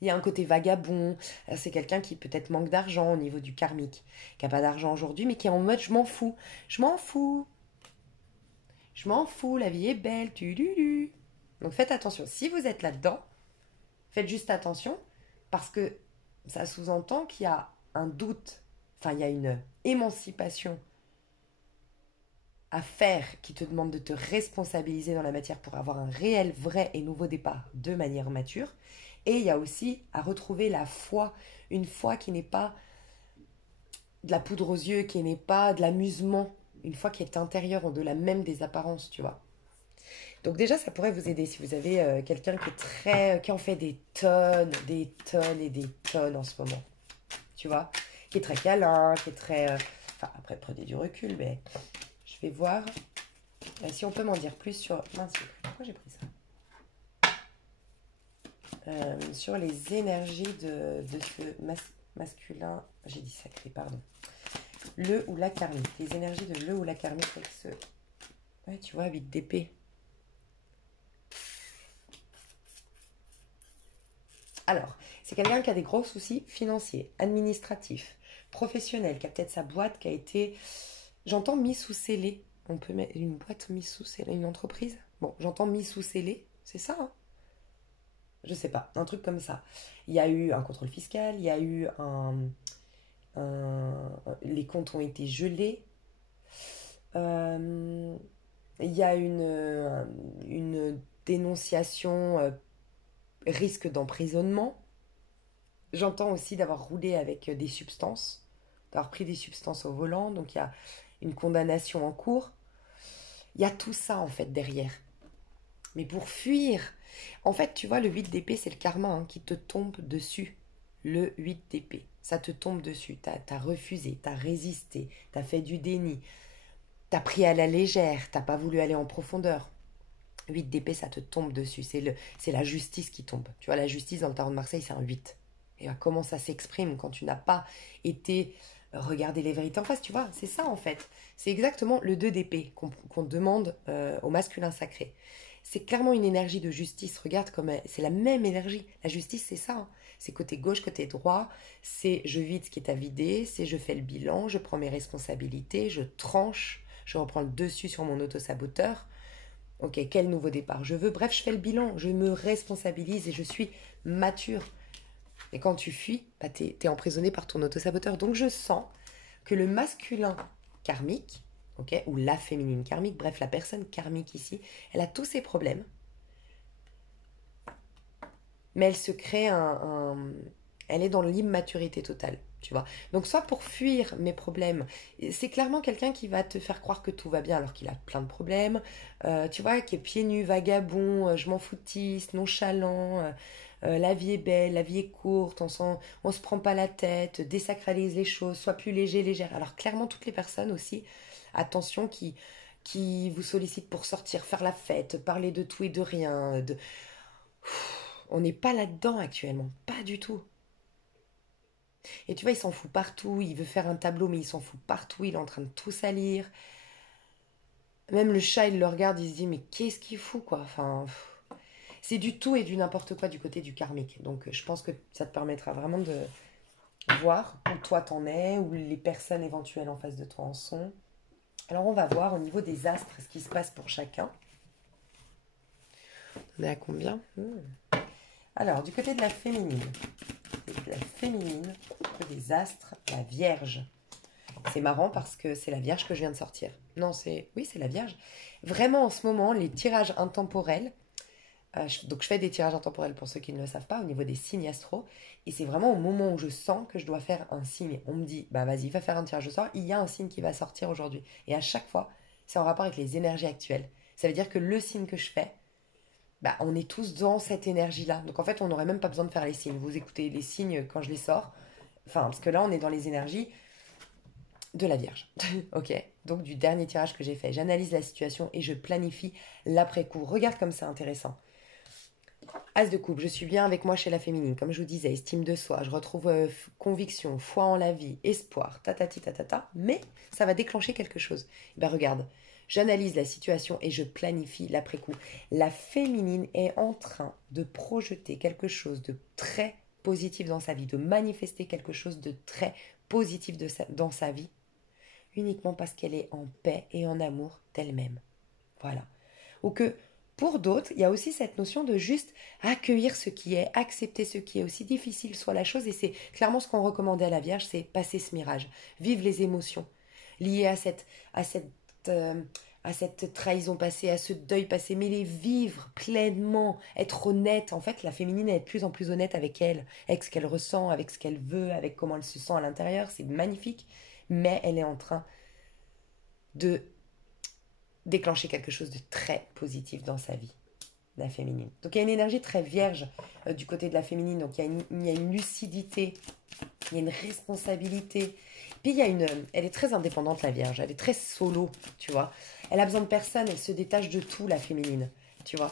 Il y a un côté vagabond, c'est quelqu'un qui peut-être manque d'argent au niveau du karmique, qui n'a pas d'argent aujourd'hui, mais qui est en mode je m'en fous, je m'en fous, je m'en fous, la vie est belle, tu lu. Donc faites attention, si vous êtes là-dedans, faites juste attention, parce que ça sous-entend qu'il y a un doute, enfin il y a une émancipation à faire qui te demande de te responsabiliser dans la matière pour avoir un réel, vrai et nouveau départ de manière mature. Et il y a aussi à retrouver la foi, une foi qui n'est pas de la poudre aux yeux, qui n'est pas de l'amusement, une foi qui est intérieure, au-delà même des apparences, tu vois. Donc déjà, ça pourrait vous aider si vous avez quelqu'un qui en fait des tonnes et des tonnes en ce moment, tu vois, qui est très câlin, qui est très... Enfin, après, prenez du recul, mais je vais voir si on peut m'en dire plus sur... Mince, pourquoi j'ai pris ça sur les énergies de ce masculin, j'ai dit sacré, pardon. Le ou la karmique. Les énergies de le ou la karmique avec ce... Ouais, tu vois, 8 d'épée. Alors, c'est quelqu'un qui a des gros soucis financiers, administratifs, professionnels, qui a peut-être sa boîte qui a été... J'entends mis sous scellé. On peut mettre une boîte mise sous scellé, une entreprise. Bon, j'entends mis sous scellé, c'est ça, hein, je sais pas, un truc comme ça. Il y a eu un contrôle fiscal, il y a eu les comptes ont été gelés, euh, il y a une dénonciation risque d'emprisonnement. J'entends aussi d'avoir roulé avec des substances, d'avoir pris des substances au volant, donc il y a une condamnation en cours. Il y a tout ça en fait derrière. Mais pour fuir, en fait, tu vois, le 8 d'épée, c'est le karma hein, qui te tombe dessus. Le 8 d'épée, ça te tombe dessus. T'as refusé, t'as résisté, t'as fait du déni, t'as pris à la légère, t'as pas voulu aller en profondeur. 8 d'épée, ça te tombe dessus. C'est la justice qui tombe. Tu vois, la justice dans le tarot de Marseille, c'est un 8. Et comment ça s'exprime quand tu n'as pas été regarder les vérités en face, tu vois, c'est ça en fait. C'est exactement le 2 d'épée qu'on demande au masculin sacré. C'est clairement une énergie de justice. Regarde comme c'est la même énergie. La justice, c'est ça. Hein. C'est côté gauche, côté droit. C'est je vide ce qui est à vider. C'est je fais le bilan. Je prends mes responsabilités. Je tranche. Je reprends le dessus sur mon auto-saboteur. Ok, quel nouveau départ je veux. Bref, je fais le bilan. Je me responsabilise et je suis mature. Et quand tu fuis, bah, t'es emprisonné par ton autosaboteur. Donc je sens que le masculin karmique, ok, ou la féminine karmique, bref, la personne karmique ici, elle a tous ses problèmes, mais elle se crée elle est dans l'immaturité totale, tu vois. Donc soit pour fuir mes problèmes, c'est clairement quelqu'un qui va te faire croire que tout va bien alors qu'il a plein de problèmes, tu vois, qui est pieds nus, vagabond, je m'en foutiste, nonchalant, la vie est belle, la vie est courte, on se prend pas la tête, désacralise les choses, sois plus léger, légère. Alors clairement toutes les personnes aussi, attention, qui vous sollicitent pour sortir, faire la fête, parler de tout et de rien, on n'est pas là-dedans actuellement, pas du tout. Et tu vois, il s'en fout partout, il veut faire un tableau, mais il s'en fout partout, il est en train de tout salir. Même le chat, il le regarde, il se dit, mais qu'est-ce qu'il fout, quoi. Enfin, c'est du tout et du n'importe quoi du côté du karmique. Donc, je pense que ça te permettra vraiment de voir où toi t'en es, où les personnes éventuelles en face de toi en sont. Alors, on va voir au niveau des astres ce qui se passe pour chacun. On est à combien? Alors, du côté de la féminine. La féminine, des astres, la Vierge. C'est marrant parce que c'est la Vierge que je viens de sortir. Non, oui, c'est la Vierge. Vraiment, en ce moment, les tirages intemporels, donc je fais des tirages intemporels pour ceux qui ne le savent pas, au niveau des signes astro, et c'est vraiment au moment où je sens que je dois faire un signe. On me dit, bah vas-y, va faire un tirage au sort, il y a un signe qui va sortir aujourd'hui. Et à chaque fois, c'est en rapport avec les énergies actuelles. Ça veut dire que le signe que je fais, bah, on est tous dans cette énergie-là. Donc en fait, on n'aurait même pas besoin de faire les signes. Vous écoutez les signes quand je les sors. Enfin, parce que là, on est dans les énergies de la Vierge. Ok. Donc du dernier tirage que j'ai fait. J'analyse la situation et je planifie l'après-coup. Regarde comme c'est intéressant. As de coupe, je suis bien avec moi chez la féminine. Comme je vous disais, estime de soi. Je retrouve conviction, foi en la vie, espoir, tatati tatata. Mais ça va déclencher quelque chose. Ben regarde. J'analyse la situation et je planifie l'après-coup. La féminine est en train de projeter quelque chose de très positif dans sa vie, de manifester quelque chose de très positif dans sa vie, uniquement parce qu'elle est en paix et en amour d'elle-même. Voilà. Ou que pour d'autres, il y a aussi cette notion de juste accueillir ce qui est, accepter ce qui est, aussi difficile soit la chose. Et c'est clairement ce qu'on recommandait à la Vierge, c'est passer ce mirage, vivre les émotions liées à cette, euh, à cette trahison passée, à ce deuil passé, mais les vivre pleinement, être honnête. En fait, la féminine est de plus en plus honnête avec elle, avec ce qu'elle ressent, avec ce qu'elle veut, avec comment elle se sent à l'intérieur. C'est magnifique, mais elle est en train de déclencher quelque chose de très positif dans sa vie, la féminine. Donc il y a une énergie très vierge du côté de la féminine, donc il y a une lucidité, il y a une responsabilité. Puis elle est très indépendante la vierge, elle est très solo, tu vois. Elle a besoin de personne, elle se détache de tout la féminine, tu vois.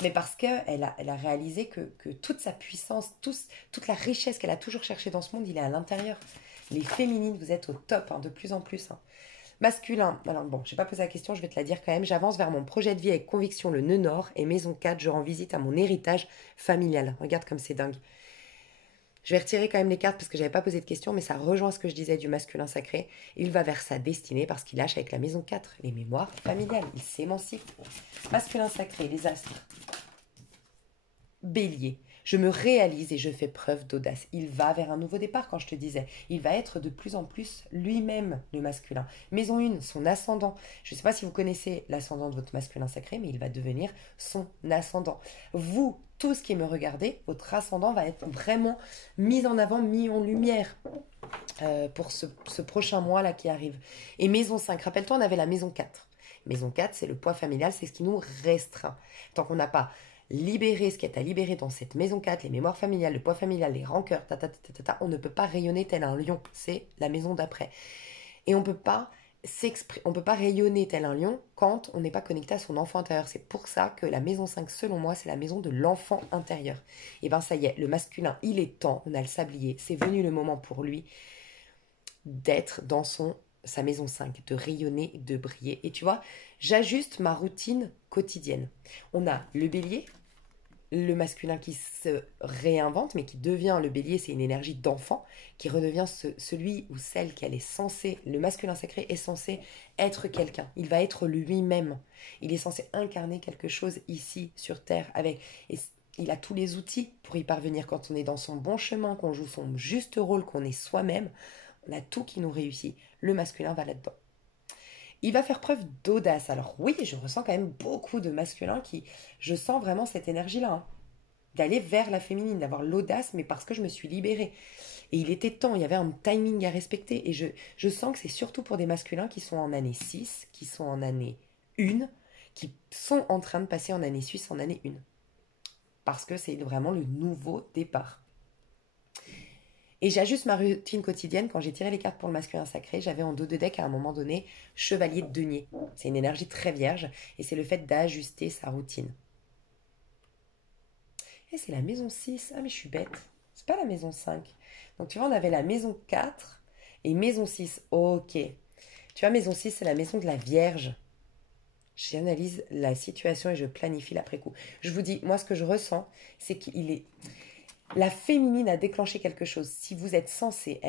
Mais parce qu'elle a réalisé que toute sa puissance, toute la richesse qu'elle a toujours cherchée dans ce monde, il est à l'intérieur. Les féminines, vous êtes au top, hein, de plus en plus. Hein. Masculin, alors bon, je n'ai pas posé la question, je vais te la dire quand même. J'avance vers mon projet de vie avec conviction, le nœud nord, et maison 4, je rends visite à mon héritage familial. Regarde comme c'est dingue. Je vais retirer quand même les cartes parce que j'avais pas posé de questions, mais ça rejoint ce que je disais du masculin sacré. Il va vers sa destinée parce qu'il lâche avec la maison 4 les mémoires familiales. Il s'émancipe. Masculin sacré, les astres. Bélier. Je me réalise et je fais preuve d'audace. Il va vers un nouveau départ, quand je te disais. Il va être de plus en plus lui-même, le masculin. Maison 1, son ascendant. Je ne sais pas si vous connaissez l'ascendant de votre masculin sacré, mais il va devenir son ascendant. Vous, tous qui me regardez, votre ascendant va être vraiment mis en avant, mis en lumière pour ce prochain mois-là qui arrive. Et maison 5, rappelle-toi, on avait la maison 4. Maison 4, c'est le poids familial, c'est ce qui nous restreint. Tant qu'on n'a pas libérer ce qui est à libérer dans cette maison 4, les mémoires familiales, le poids familial, les rancœurs, on ne peut pas rayonner tel un lion, c'est la maison d'après. Et on peut pas rayonner tel un lion quand on n'est pas connecté à son enfant intérieur. C'est pour ça que la maison 5, selon moi, c'est la maison de l'enfant intérieur. Et ben ça y est, le masculin, il est temps, on a le sablier, c'est venu le moment pour lui d'être dans sa maison 5, de rayonner, de briller. Et tu vois, j'ajuste ma routine quotidienne. On a le bélier, le masculin qui se réinvente, mais qui devient le bélier, c'est une énergie d'enfant, qui redevient celui ou celle qu'elle est censée, le masculin sacré est censé être quelqu'un. Il va être lui-même. Il est censé incarner quelque chose ici, sur Terre, avec... Et il a tous les outils pour y parvenir quand on est dans son bon chemin, qu'on joue son juste rôle, qu'on est soi-même. On a tout qui nous réussit. Le masculin va là-dedans. Il va faire preuve d'audace. Alors oui, je ressens quand même beaucoup de masculins qui... Je sens vraiment cette énergie-là, hein, d'aller vers la féminine, d'avoir l'audace, mais parce que je me suis libérée. Et il était temps, il y avait un timing à respecter. Et je sens que c'est surtout pour des masculins qui sont en année 6, qui sont en année 1, qui sont en train de passer en année 6, en année 1. Parce que c'est vraiment le nouveau départ. Et j'ajuste ma routine quotidienne. Quand j'ai tiré les cartes pour le masculin sacré, j'avais en dos de deck à un moment donné chevalier de denier. C'est une énergie très vierge et c'est le fait d'ajuster sa routine. Et c'est la maison 6. Ah mais je suis bête. C'est pas la maison 5. Donc tu vois, on avait la maison 4 et maison 6. Ok. Tu vois, maison 6, c'est la maison de la Vierge. J'analyse la situation et je planifie l'après-coup. Je vous dis, moi ce que je ressens, c'est qu'il est... La féminine a déclenché quelque chose. Si vous êtes censé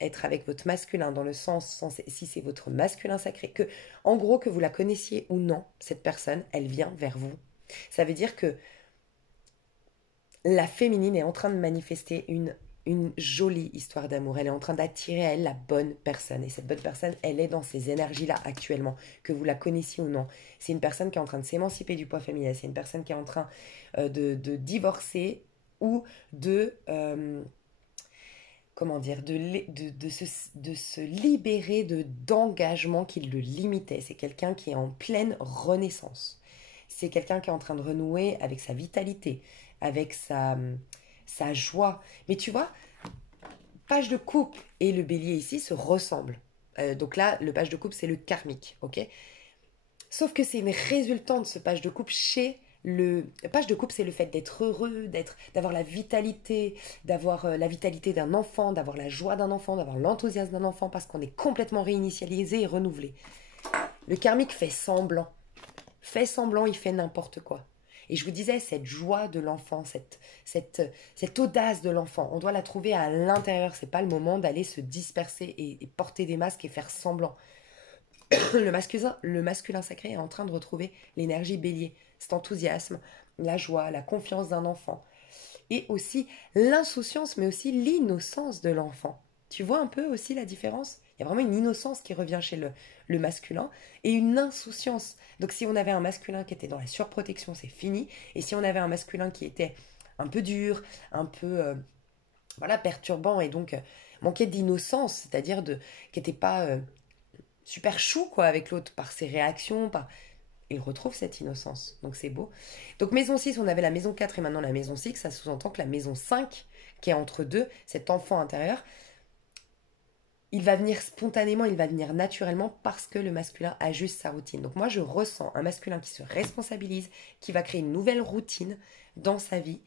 être avec votre masculin, dans le sens, si c'est votre masculin sacré, que, en gros, que vous la connaissiez ou non, cette personne, elle vient vers vous. Ça veut dire que la féminine est en train de manifester une jolie histoire d'amour. Elle est en train d'attirer à elle la bonne personne. Et cette bonne personne, elle est dans ces énergies-là actuellement, que vous la connaissiez ou non. C'est une personne qui est en train de s'émanciper du poids féminin. C'est une personne qui est en train de divorcer ou comment dire, de se libérer d'engagements qui le limitaient. C'est quelqu'un qui est en pleine renaissance. C'est quelqu'un qui est en train de renouer avec sa vitalité, avec sa joie. Mais tu vois, page de coupe et le bélier ici se ressemblent. Donc là, le page de coupe, c'est le karmique, ok? Sauf que c'est une résultante, ce page de coupe, chez le page de couple, c'est le fait d'être heureux, d'avoir la vitalité, d'avoir la vitalité d'un enfant, d'avoir la joie d'un enfant, d'avoir l'enthousiasme d'un enfant, parce qu'on est complètement réinitialisé et renouvelé. Le karmique fait semblant, il fait n'importe quoi. Et je vous disais, cette joie de l'enfant, cette audace de l'enfant, on doit la trouver à l'intérieur. C'est pas le moment d'aller se disperser et porter des masques et faire semblant. Le masculin sacré est en train de retrouver l'énergie bélier, cet enthousiasme, la joie, la confiance d'un enfant. Et aussi l'insouciance, mais aussi l'innocence de l'enfant. Tu vois un peu aussi la différence? Il y a vraiment une innocence qui revient chez le masculin et une insouciance. Donc si on avait un masculin qui était dans la surprotection, c'est fini. Et si on avait un masculin qui était un peu dur, un peu voilà, perturbant et donc manquait d'innocence, c'est-à-dire qui n'était pas super chou quoi avec l'autre par ses réactions, par... Il retrouve cette innocence, donc c'est beau. Donc maison 6, on avait la maison 4 et maintenant la maison 6, ça sous-entend que la maison 5, qui est entre deux, cet enfant intérieur, il va venir spontanément, il va venir naturellement parce que le masculin ajuste sa routine. Donc moi je ressens un masculin qui se responsabilise, qui va créer une nouvelle routine dans sa vie,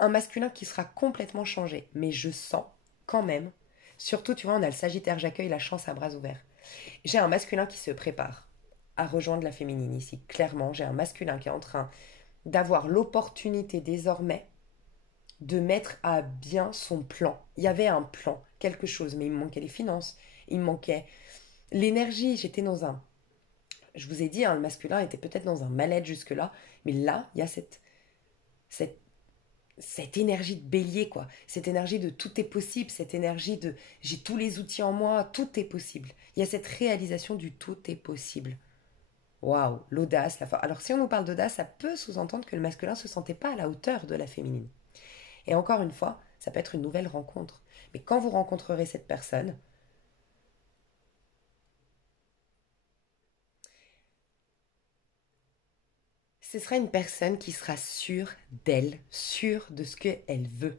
un masculin qui sera complètement changé. Mais je sens quand même, surtout tu vois, on a le Sagittaire, j'accueille la chance à bras ouverts. J'ai un masculin qui se prépare à rejoindre la féminine ici. Clairement, j'ai un masculin qui est en train d'avoir l'opportunité désormais de mettre à bien son plan. Il y avait un plan, quelque chose, mais il me manquait les finances, il me manquait l'énergie. J'étais dans un... Je vous ai dit, hein, le masculin était peut-être dans un mal-être jusque-là, mais là, il y a cette, cette énergie de bélier, quoi. Cette énergie de tout est possible, cette énergie de j'ai tous les outils en moi, tout est possible. Il y a cette réalisation du tout est possible. Waouh, l'audace, la force. Alors si on nous parle d'audace, ça peut sous-entendre que le masculin ne se sentait pas à la hauteur de la féminine. Et encore une fois, ça peut être une nouvelle rencontre. Mais quand vous rencontrerez cette personne, ce sera une personne qui sera sûre d'elle, sûre de ce qu'elle veut.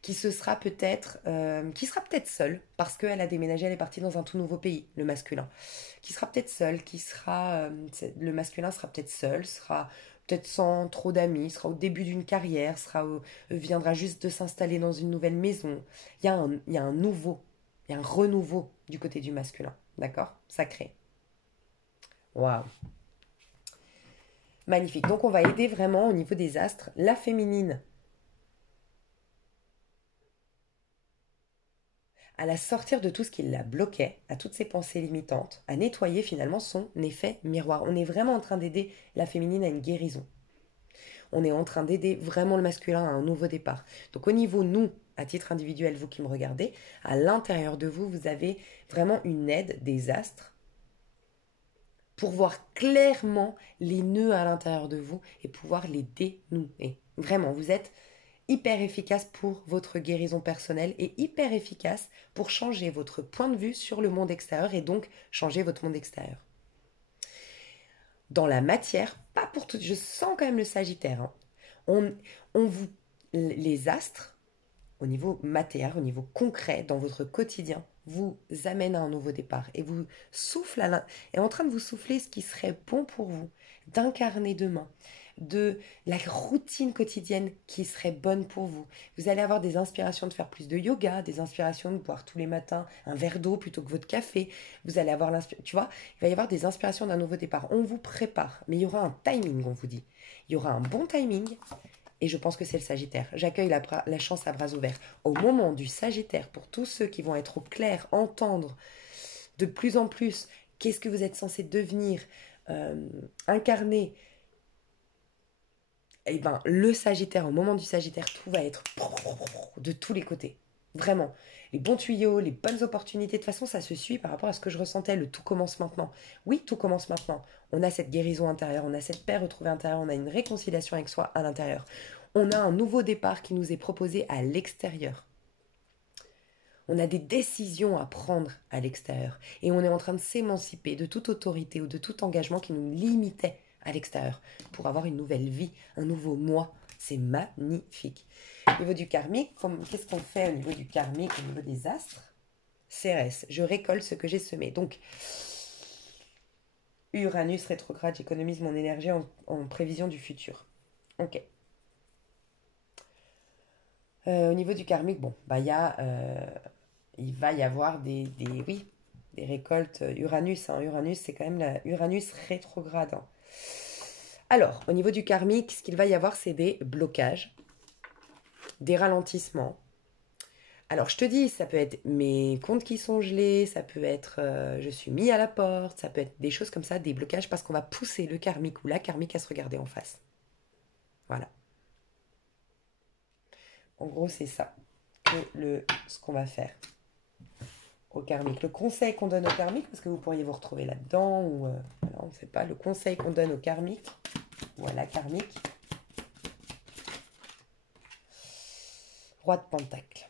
Qui sera peut-être seule, parce qu'elle a déménagé, elle est partie dans un tout nouveau pays, le masculin. Qui sera peut-être seule, le masculin sera peut-être seul, sera peut-être sans trop d'amis, sera au début d'une carrière, viendra juste de s'installer dans une nouvelle maison. Il y a un nouveau, il y a un renouveau du côté du masculin, d'accord? Sacré. Waouh. Magnifique. Donc on va aider vraiment au niveau des astres la féminine à la sortir de tout ce qui la bloquait, à toutes ses pensées limitantes, à nettoyer finalement son effet miroir. On est vraiment en train d'aider la féminine à une guérison. on est en train d'aider vraiment le masculin à un nouveau départ. Donc au niveau, nous, à titre individuel, vous qui me regardez, à l'intérieur de vous, vous avez vraiment une aide des astres pour voir clairement les nœuds à l'intérieur de vous et pouvoir les dénouer. Vraiment, vous êtes hyper efficace pour votre guérison personnelle et hyper efficace pour changer votre point de vue sur le monde extérieur et donc changer votre monde extérieur. Dans la matière, pas pour tout, je sens quand même le Sagittaire. Hein. On vous, les astres, au niveau matériel, au niveau concret, dans votre quotidien, vous amène à un nouveau départ et vous souffle est en train de vous souffler ce qui serait bon pour vous, d'incarner demain, de la routine quotidienne qui serait bonne pour vous. Vous allez avoir des inspirations de faire plus de yoga, des inspirations de boire tous les matins un verre d'eau plutôt que votre café. Vous allez avoir tu vois, il va y avoir des inspirations d'un nouveau départ. On vous prépare, mais il y aura un timing, on vous dit. Il y aura un bon timing. Et je pense que c'est le Sagittaire. J'accueille la chance à bras ouverts. Au moment du Sagittaire, pour tous ceux qui vont être au clair, entendre de plus en plus qu'est-ce que vous êtes censé devenir, incarner, eh ben, le Sagittaire, au moment du Sagittaire, tout va être de tous les côtés. Vraiment. Les bons tuyaux, les bonnes opportunités. De toute façon, ça se suit par rapport à ce que je ressentais. Le tout commence maintenant. Oui, tout commence maintenant. On a cette guérison intérieure, on a cette paix retrouvée intérieure, on a une réconciliation avec soi à l'intérieur. On a un nouveau départ qui nous est proposé à l'extérieur. On a des décisions à prendre à l'extérieur. Et on est en train de s'émanciper de toute autorité ou de tout engagement qui nous limitait à l'extérieur pour avoir une nouvelle vie, un nouveau moi. C'est magnifique. Au niveau du karmique, qu'est-ce qu'on fait au niveau du karmique, au niveau des astres? Cérès, je récolte ce que j'ai semé. Donc, Uranus rétrograde, j'économise mon énergie en prévision du futur. Ok. Au niveau du karmique, bon, bah il va y avoir des récoltes Uranus. Hein. Uranus, c'est quand même la Uranus rétrograde. Hein. Alors, au niveau du karmique, ce qu'il va y avoir, c'est des blocages, des ralentissements. Alors, je te dis, ça peut être mes comptes qui sont gelés, ça peut être je suis mis à la porte, ça peut être des choses comme ça, des blocages, parce qu'on va pousser le karmique ou la karmique à se regarder en face. Voilà. En gros, c'est ça ce qu'on va faire au karmique. Le conseil qu'on donne au karmique, parce que vous pourriez vous retrouver là-dedans, ou voilà, on ne sait pas, le conseil qu'on donne au karmique, ou à la karmique. Roi de Pentacle.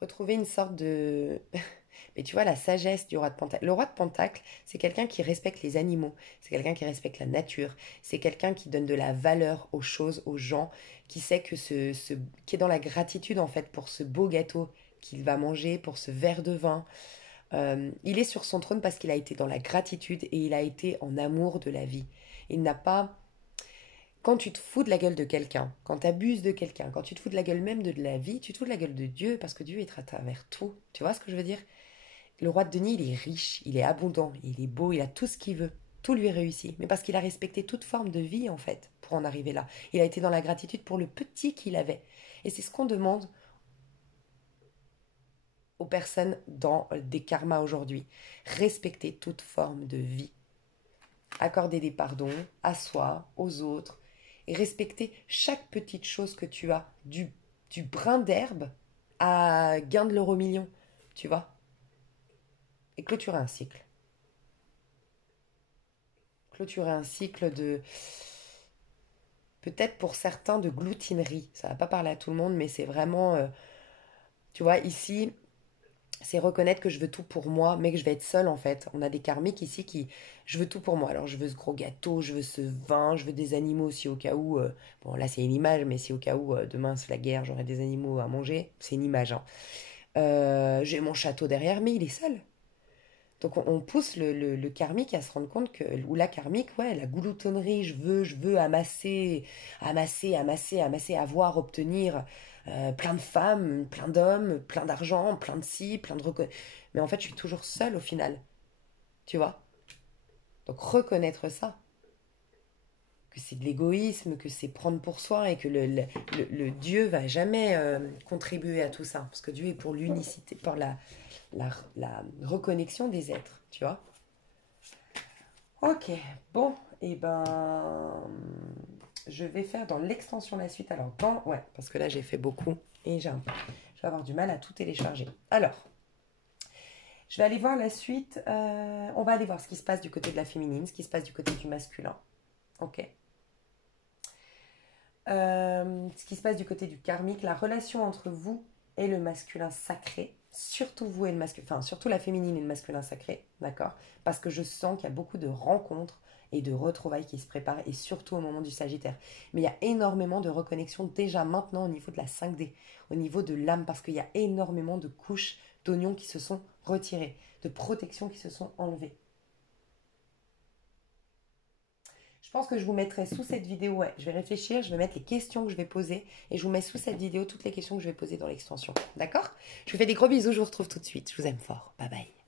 Retrouver une sorte de... Mais tu vois, la sagesse du roi de Pentacle. Le roi de Pentacle, c'est quelqu'un qui respecte les animaux, c'est quelqu'un qui respecte la nature, c'est quelqu'un qui donne de la valeur aux choses, aux gens, qui sait que qui est dans la gratitude en fait pour ce beau gâteau qu'il va manger, pour ce verre de vin. Il est sur son trône parce qu'il a été dans la gratitude et il a été en amour de la vie. Il n'a pas... Quand tu te fous de la gueule de quelqu'un, quand tu abuses de quelqu'un, quand tu te fous de la gueule même de la vie, tu te fous de la gueule de Dieu parce que Dieu est à travers tout. Tu vois ce que je veux dire? Le roi de Denis, il est riche, il est abondant, il est beau, il a tout ce qu'il veut. Tout lui réussit. Mais parce qu'il a respecté toute forme de vie, en fait, pour en arriver là. Il a été dans la gratitude pour le petit qu'il avait. Et c'est ce qu'on demande aux personnes dans des karmas aujourd'hui. Respecter toute forme de vie. Accorder des pardons à soi, aux autres. Et respecter chaque petite chose que tu as. Du brin d'herbe à gain de l'euro million. Tu vois? Et clôturer un cycle. Clôturer un cycle de... Peut-être pour certains de gloutinerie. Ça va pas parler à tout le monde, mais c'est vraiment... tu vois, ici, c'est reconnaître que je veux tout pour moi, mais que je vais être seule en fait. On a des karmiques ici qui... Je veux tout pour moi. Alors je veux ce gros gâteau, je veux ce vin, je veux des animaux si au cas où... bon, là c'est une image, mais si au cas où demain c'est la guerre, j'aurai des animaux à manger, c'est une image. Hein. J'ai mon château derrière, mais il est seul. Donc on pousse le karmique à se rendre compte que, ou la karmique, ouais, la gloutonnerie, je veux amasser, amasser, amasser, amasser, avoir, obtenir plein de femmes, plein d'hommes, plein d'argent, plein de ci, plein de mais en fait, je suis toujours seule au final, tu vois. Donc reconnaître ça, que c'est de l'égoïsme, que c'est prendre pour soi et que le Dieu va jamais contribuer à tout ça. Parce que Dieu est pour l'unicité, pour la reconnexion des êtres, tu vois. Ok, bon, et ben, je vais faire dans l'extension la suite. Alors, ouais, parce que là j'ai fait beaucoup et je vais avoir du mal à tout télécharger. Alors, je vais aller voir la suite. On va aller voir ce qui se passe du côté de la féminine, ce qui se passe du côté du masculin. Ok. Ce qui se passe du côté du karmique, la relation entre vous et le masculin sacré, surtout vous et le masculin, enfin surtout la féminine et le masculin sacré, d'accord? Parce que je sens qu'il y a beaucoup de rencontres et de retrouvailles qui se préparent, et surtout au moment du Sagittaire. Mais il y a énormément de reconnexion déjà maintenant au niveau de la 5D, au niveau de l'âme, parce qu'il y a énormément de couches d'oignons qui se sont retirées, de protections qui se sont enlevées. Je pense que je vous mettrai sous cette vidéo, ouais, je vais réfléchir, je vais mettre les questions que je vais poser et je vous mets sous cette vidéo toutes les questions que je vais poser dans l'extension. D'accord? Je vous fais des gros bisous, je vous retrouve tout de suite. Je vous aime fort. Bye bye.